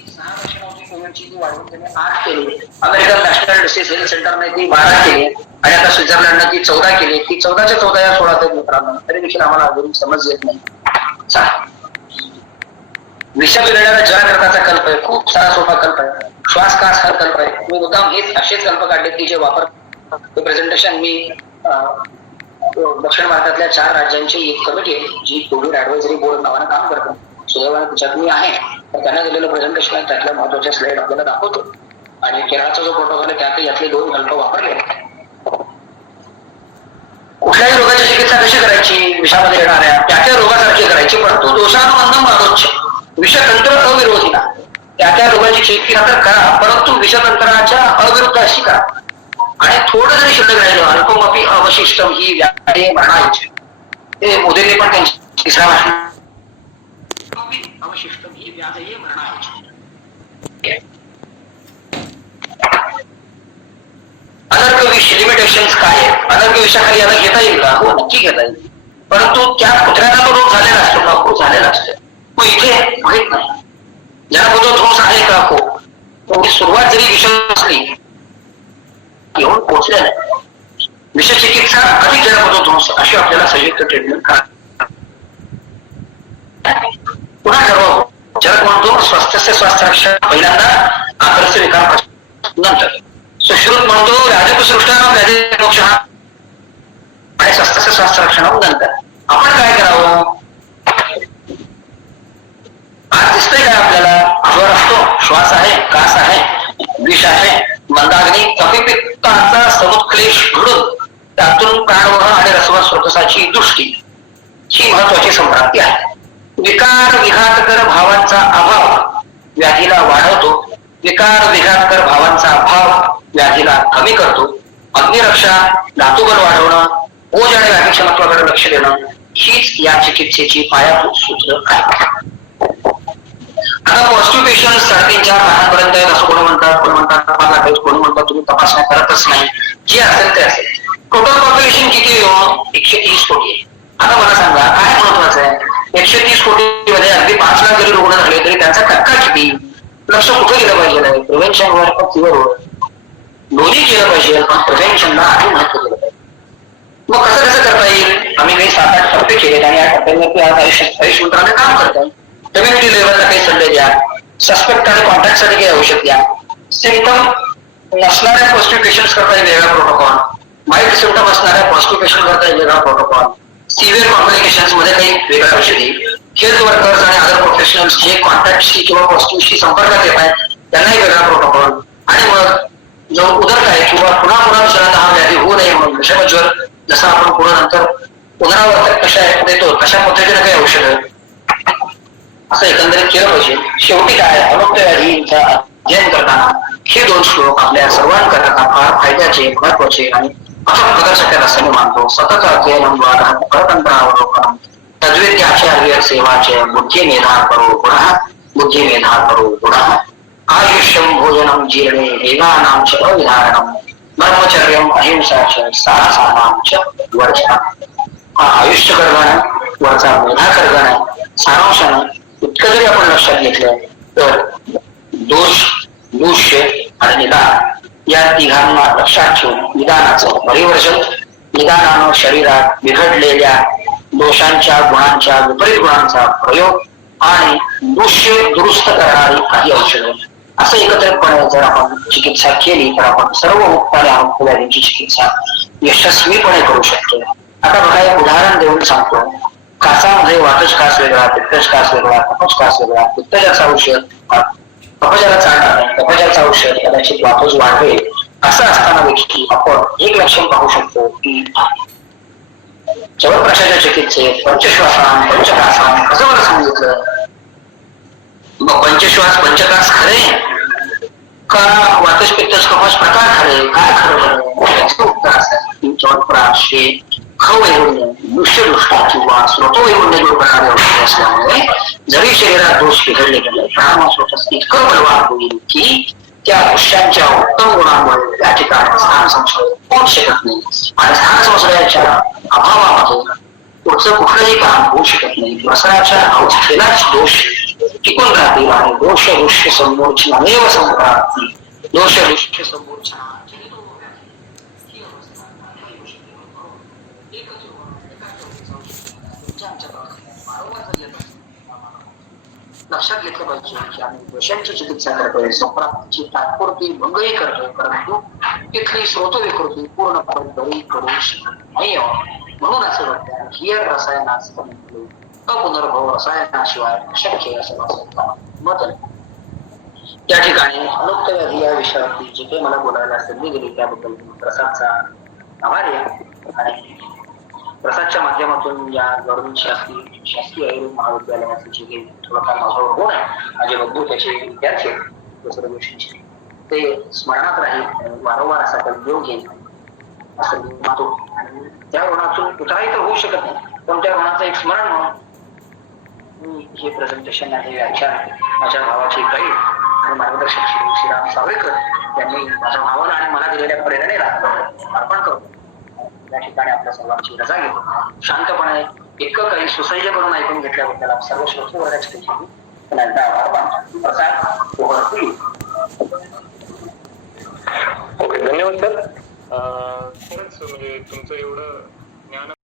6 वर्ष नव्हती कोविडची ती वाढवून त्याने 8 केली. अमेरिकन नॅशनल डिसीज हेल्थ सेंटरने ती 12 केली आणि आता स्वित्झर्लंडने ती 14 केली. ती 14च्या 14 या 16 आहेत मित्रांनो. तरी देखील आम्हाला अजून समज येत नाही. विषय बिघडण्याचा जलकर्ताचा कल्प आहे, खूप सारा सोपा कल्प आहे. श्वास कास हा कल्प आहे. मी मुद्दाम हेच असेच कल्प काढले की जे वापर प्रेझेंटेशन मी दक्षिण भारतातल्या 4 राज्यांची एक कमिटी आहे जी कोविड ऍडव्हायझरी बोर्ड नावानं काम करते. सुदैवाने त्याच्यात मी आहे, तर त्यांना दिलेलं प्रेझेंटेशन आहे, त्यातल्या महत्वाच्या स्लाइड आपल्याला दाखवतो. आणि केरळचा जो प्रोटोकॉल आहे त्यात यातले 2 कल्प वापरले. कुठल्याही रोगाची चिकित्सा कशी करायची, विषामध्ये येणाऱ्या त्या रोगासारखी करायची, परंतु दोषानुबंधम मानोच्च विषतंत्र अविरोधीला. त्या रोगाची चिकित्सा तर करा, परंतु विषतंत्राच्या अविरुद्ध अशी करा. आणि थोडं जरी शिल्लक राहिलं अल्पमपी अवशिष्टम ही व्याधी म्हणायची. ते मोदींनी पण त्यांची तिसरा भाषण अवशिष्टम ही व्याधी म्हणायची. अनर्घ विष लिमिटेशन्स काय आहेत? अनर्घ विषाखाली याला घेता येईल का? हो, नक्की घेता येईल, परंतु त्या कुत्र्याला तो रोग झालेला असतो का? खूप झालेला असतो. मग इथे माहित नाही ज्याला तो ध्वंस आहे का? हो, तो सुरुवात जरी विषम असली घेऊन पोहोचलेला आहे. विषचिकित्सा अधिक जलमधोध्वंस अशी आपल्याला संयुक्त ट्रीटमेंट करा. पुन्हा ठरवा जग म्हणतो स्वास्थ्य स्वास्थ्य रक्षण पहिल्यांदा, आकर्ष विकार नंतर. सुश्रुत म्हणतो राजपसृष्टानं व्याधी मोक्ष आणि स्वास्थ्य स्वास्थ्य रक्षण नंतर. आपण काय करावं? आज दिसतंय काय आपल्याला? ज्वर असतो, श्वास आहे, कास आहे, विष आहे, मंदाग्नी, कफिपित्ताचा समुत्क्लेश घडून त्यातून प्राणवह आणि रसवह स्रोतसाची दृष्टी ही महत्वाची संप्राप्ती आहे. विकार विघातकर भावांचा अभाव व्याधीला वाढवतो. विकार विघातकर भावांचा अभाव व्याधीला कमी करतो. अग्निरक्षा, धातुबल वाढवणं, ओज आणि व्याधी क्षमत्वाकडे लक्ष देणं हीच या चिकित्सेची पायाभूत सूत्र आहे. आता पॉझिटिव्ह पेशंट 3.5 लाखांपर्यंत आहेत असं कोणी म्हणतात, कोणी म्हणतात 5 लाख आहेत, कोणी म्हणतात तुम्ही तपासण्या करतच नाही. जे असेल ते असेल. टोटल पॉप्युलेशन किती हो? 130 कोटी आहे. आता मला सांगा काय महत्वाचं आहे? 130 कोटी मध्ये अगदी 5 लाख जरी रुग्ण झाले तरी त्यांचा टक्का किती? लक्ष कुठे गेलं पाहिजे? प्रिव्हेन्शनवर का क्युअरवर? दोन्ही केलं पाहिजे, पण प्रिव्हेन्शनला आधी महत्व दिलं पाहिजे. मग कसं कसं करता येईल? आम्ही काही 7-8 टप्पे केले आणि या टप्प्यांवरती आज आयुष मंत्रालय काम करतात. कम्युनिटी लेवलला काही सल्ले द्या, सस्पेक्ट आणि कॉन्टॅक्ट साठी काही औषध द्या, सिम्पटम नसणाऱ्या पॉझिटिव्ह पेशंट्स करता एक वेगळा प्रोटोकॉल, माइल्ड सिम्पटम असणाऱ्या पॉझिटिव्ह पेशंट करता एक वेगळा प्रोटोकॉल, सिव्हिअर कॉम्प्लिकेशन्स मध्ये काही वेगळ्या औषधी, हेल्थ वर्कर्स आणि अदर प्रोफेशनल्स जे कॉन्टॅक्टशी किंवा पॉझिटिव्हशी संपर्कात येत आहेत त्यांना एक वेगळा प्रोटोकॉल. आणि मग जो उदर आहे किंवा पुन्हा दुसऱ्यांदा हा व्याधी होऊ नये म्हणून विषमज्वर जसं आपण पुन्हा नंतर पुनरावर्तक कशा देतो तशा पद्धतीने काही औषधं असं एकंदरीत केलं पाहिजे. शेवटी काय अनुक्त व्याधींचा अध्ययन करताना हे 2 श्लोक आपल्या सर्वांकरता फार फायद्याचे, महत्वाचे आणि अथक प्रदर्शक असं मी मानतो. सतत अध्ययन परतंत्रावलोकन तद्विद्याचार्य सेवाचे बुद्धी मेधा करो गुणः, बुद्धी मेधा करो गुणः. आयुष्यम भोजनम जीर्णे वेगानां च अविधारणम ब्रह्मचर्यम अहिंसा च साहसानां च वर्जनम. आयुष्य करगण वरचा मेधा करगण सारांशानं इतकं जरी आपण लक्षात घेतलं तर दोष, दूष्य आणि निदान या तिघांना लक्षात ठेवून निदानाचं परिवर्जन, निदानानं शरीरात बिघडलेल्या दोषांच्या, गुणांच्या, विपरीत गुणांचा प्रयोग आणि दूष्य दुरुस्त करणारी काही औषधं असं एकत्रितपणे जर आपण चिकित्सा केली तर आपण सर्व मुक्त आणि अमुक्त व्याधींची चिकित्सा यशस्वीपणे करू शकतो. आता बघा एक उदाहरण देऊन सांगतो. कासामध्ये वातज कास वेगळा, पित्तज कास वेगळा, कफज कास वेगळा. पित्तजाचं औषध कफजाला चालणार नाही, कफजाचं औषध कदाचित वातज वाढवेल. असं असताना देखील आपण एक लक्षण पाहू शकतो की चवनप्राशाच्या चिकित्सेत पंचश्वासान पंचकासान कसं मला सांगितलं? मग पंचश्वास पंचकास खरे का वातज पित्तज कफज प्रकार खरे? काय खरं? याचं उत्तर असं चवनप्राश हे खवैगुण्य, दृश्यदृष्टी किंवा स्रोतवैगुण्य दूर करणारे औषध असल्यामुळे जरी शरीरात दोष बिघडले गेले प्राणस्रोत इतकं बलवान होईल की त्या दृश्यांच्या उत्तम गुणांमुळे त्या ठिकाणी स्थान संशय होऊ शकत नाही आणि स्थान संशयाच्या अभावामध्ये पुढचं कुठलंही काम होऊ शकत नाही. वसनाच्या अवस्थेलाच दोष टिकून राहतील आणि दोष दृश्य समोरची अनेव संक्रांती दोष दृश्य समोरच्या लक्षात घेतलं पाहिजे की आम्ही दोषांची चिकित्सा करतोय, संप्राप्तीची तात्पुरती भंगही करतोय, परंतु तिथली स्रोत विकृती पूर्णपणे बरी करू शकत नाही. म्हणून असं वाटतं ही रसायनाच अपुनर्भव रसायनाशिवाय शक्य असं मत आहे. त्या ठिकाणी अनुक्त व्याधी या विषयावरती जे काही मला बोलायला संधी दिली त्याबद्दल प्रसादचा आभारी आहे आणि प्रसादच्या माध्यमातून या गव्हर्नमेंट शासकीय आयुर्वेद महाविद्यालयाचे जे काही थोडाफार माझ्यावर गुण आहे माझे बंधू त्याचे विद्यार्थी दुसऱ्या गोष्टींचे ते स्मरणात राहील वारंवार असा उपयोग घेईल असं मी मानतो. आणि त्या ऋणातून उतराही तर होऊ शकत नाही पण त्या ऋणाचं एक स्मरण म्हणून मी हे प्रेझेंटेशन आहे व्याख्यान माझ्या भावाचे गाईड आणि मार्गदर्शक श्री श्रीराम सावळेकर यांनी माझ्या भावाला आणि मला दिलेल्या प्रेरणेला अर्पण करतो. या ठिकाणी आपल्या सर्वांची रजा घेतो. शांतपणे इतकं काही सुसह्य करून ऐकून घेतल्याबद्दल सर्व श्रोते वर्गाची पुन्हा एकदा आभार मानतो. प्रसाद ओके, धन्यवाद सर. खरंच म्हणजे तुमचं एवढं ज्ञान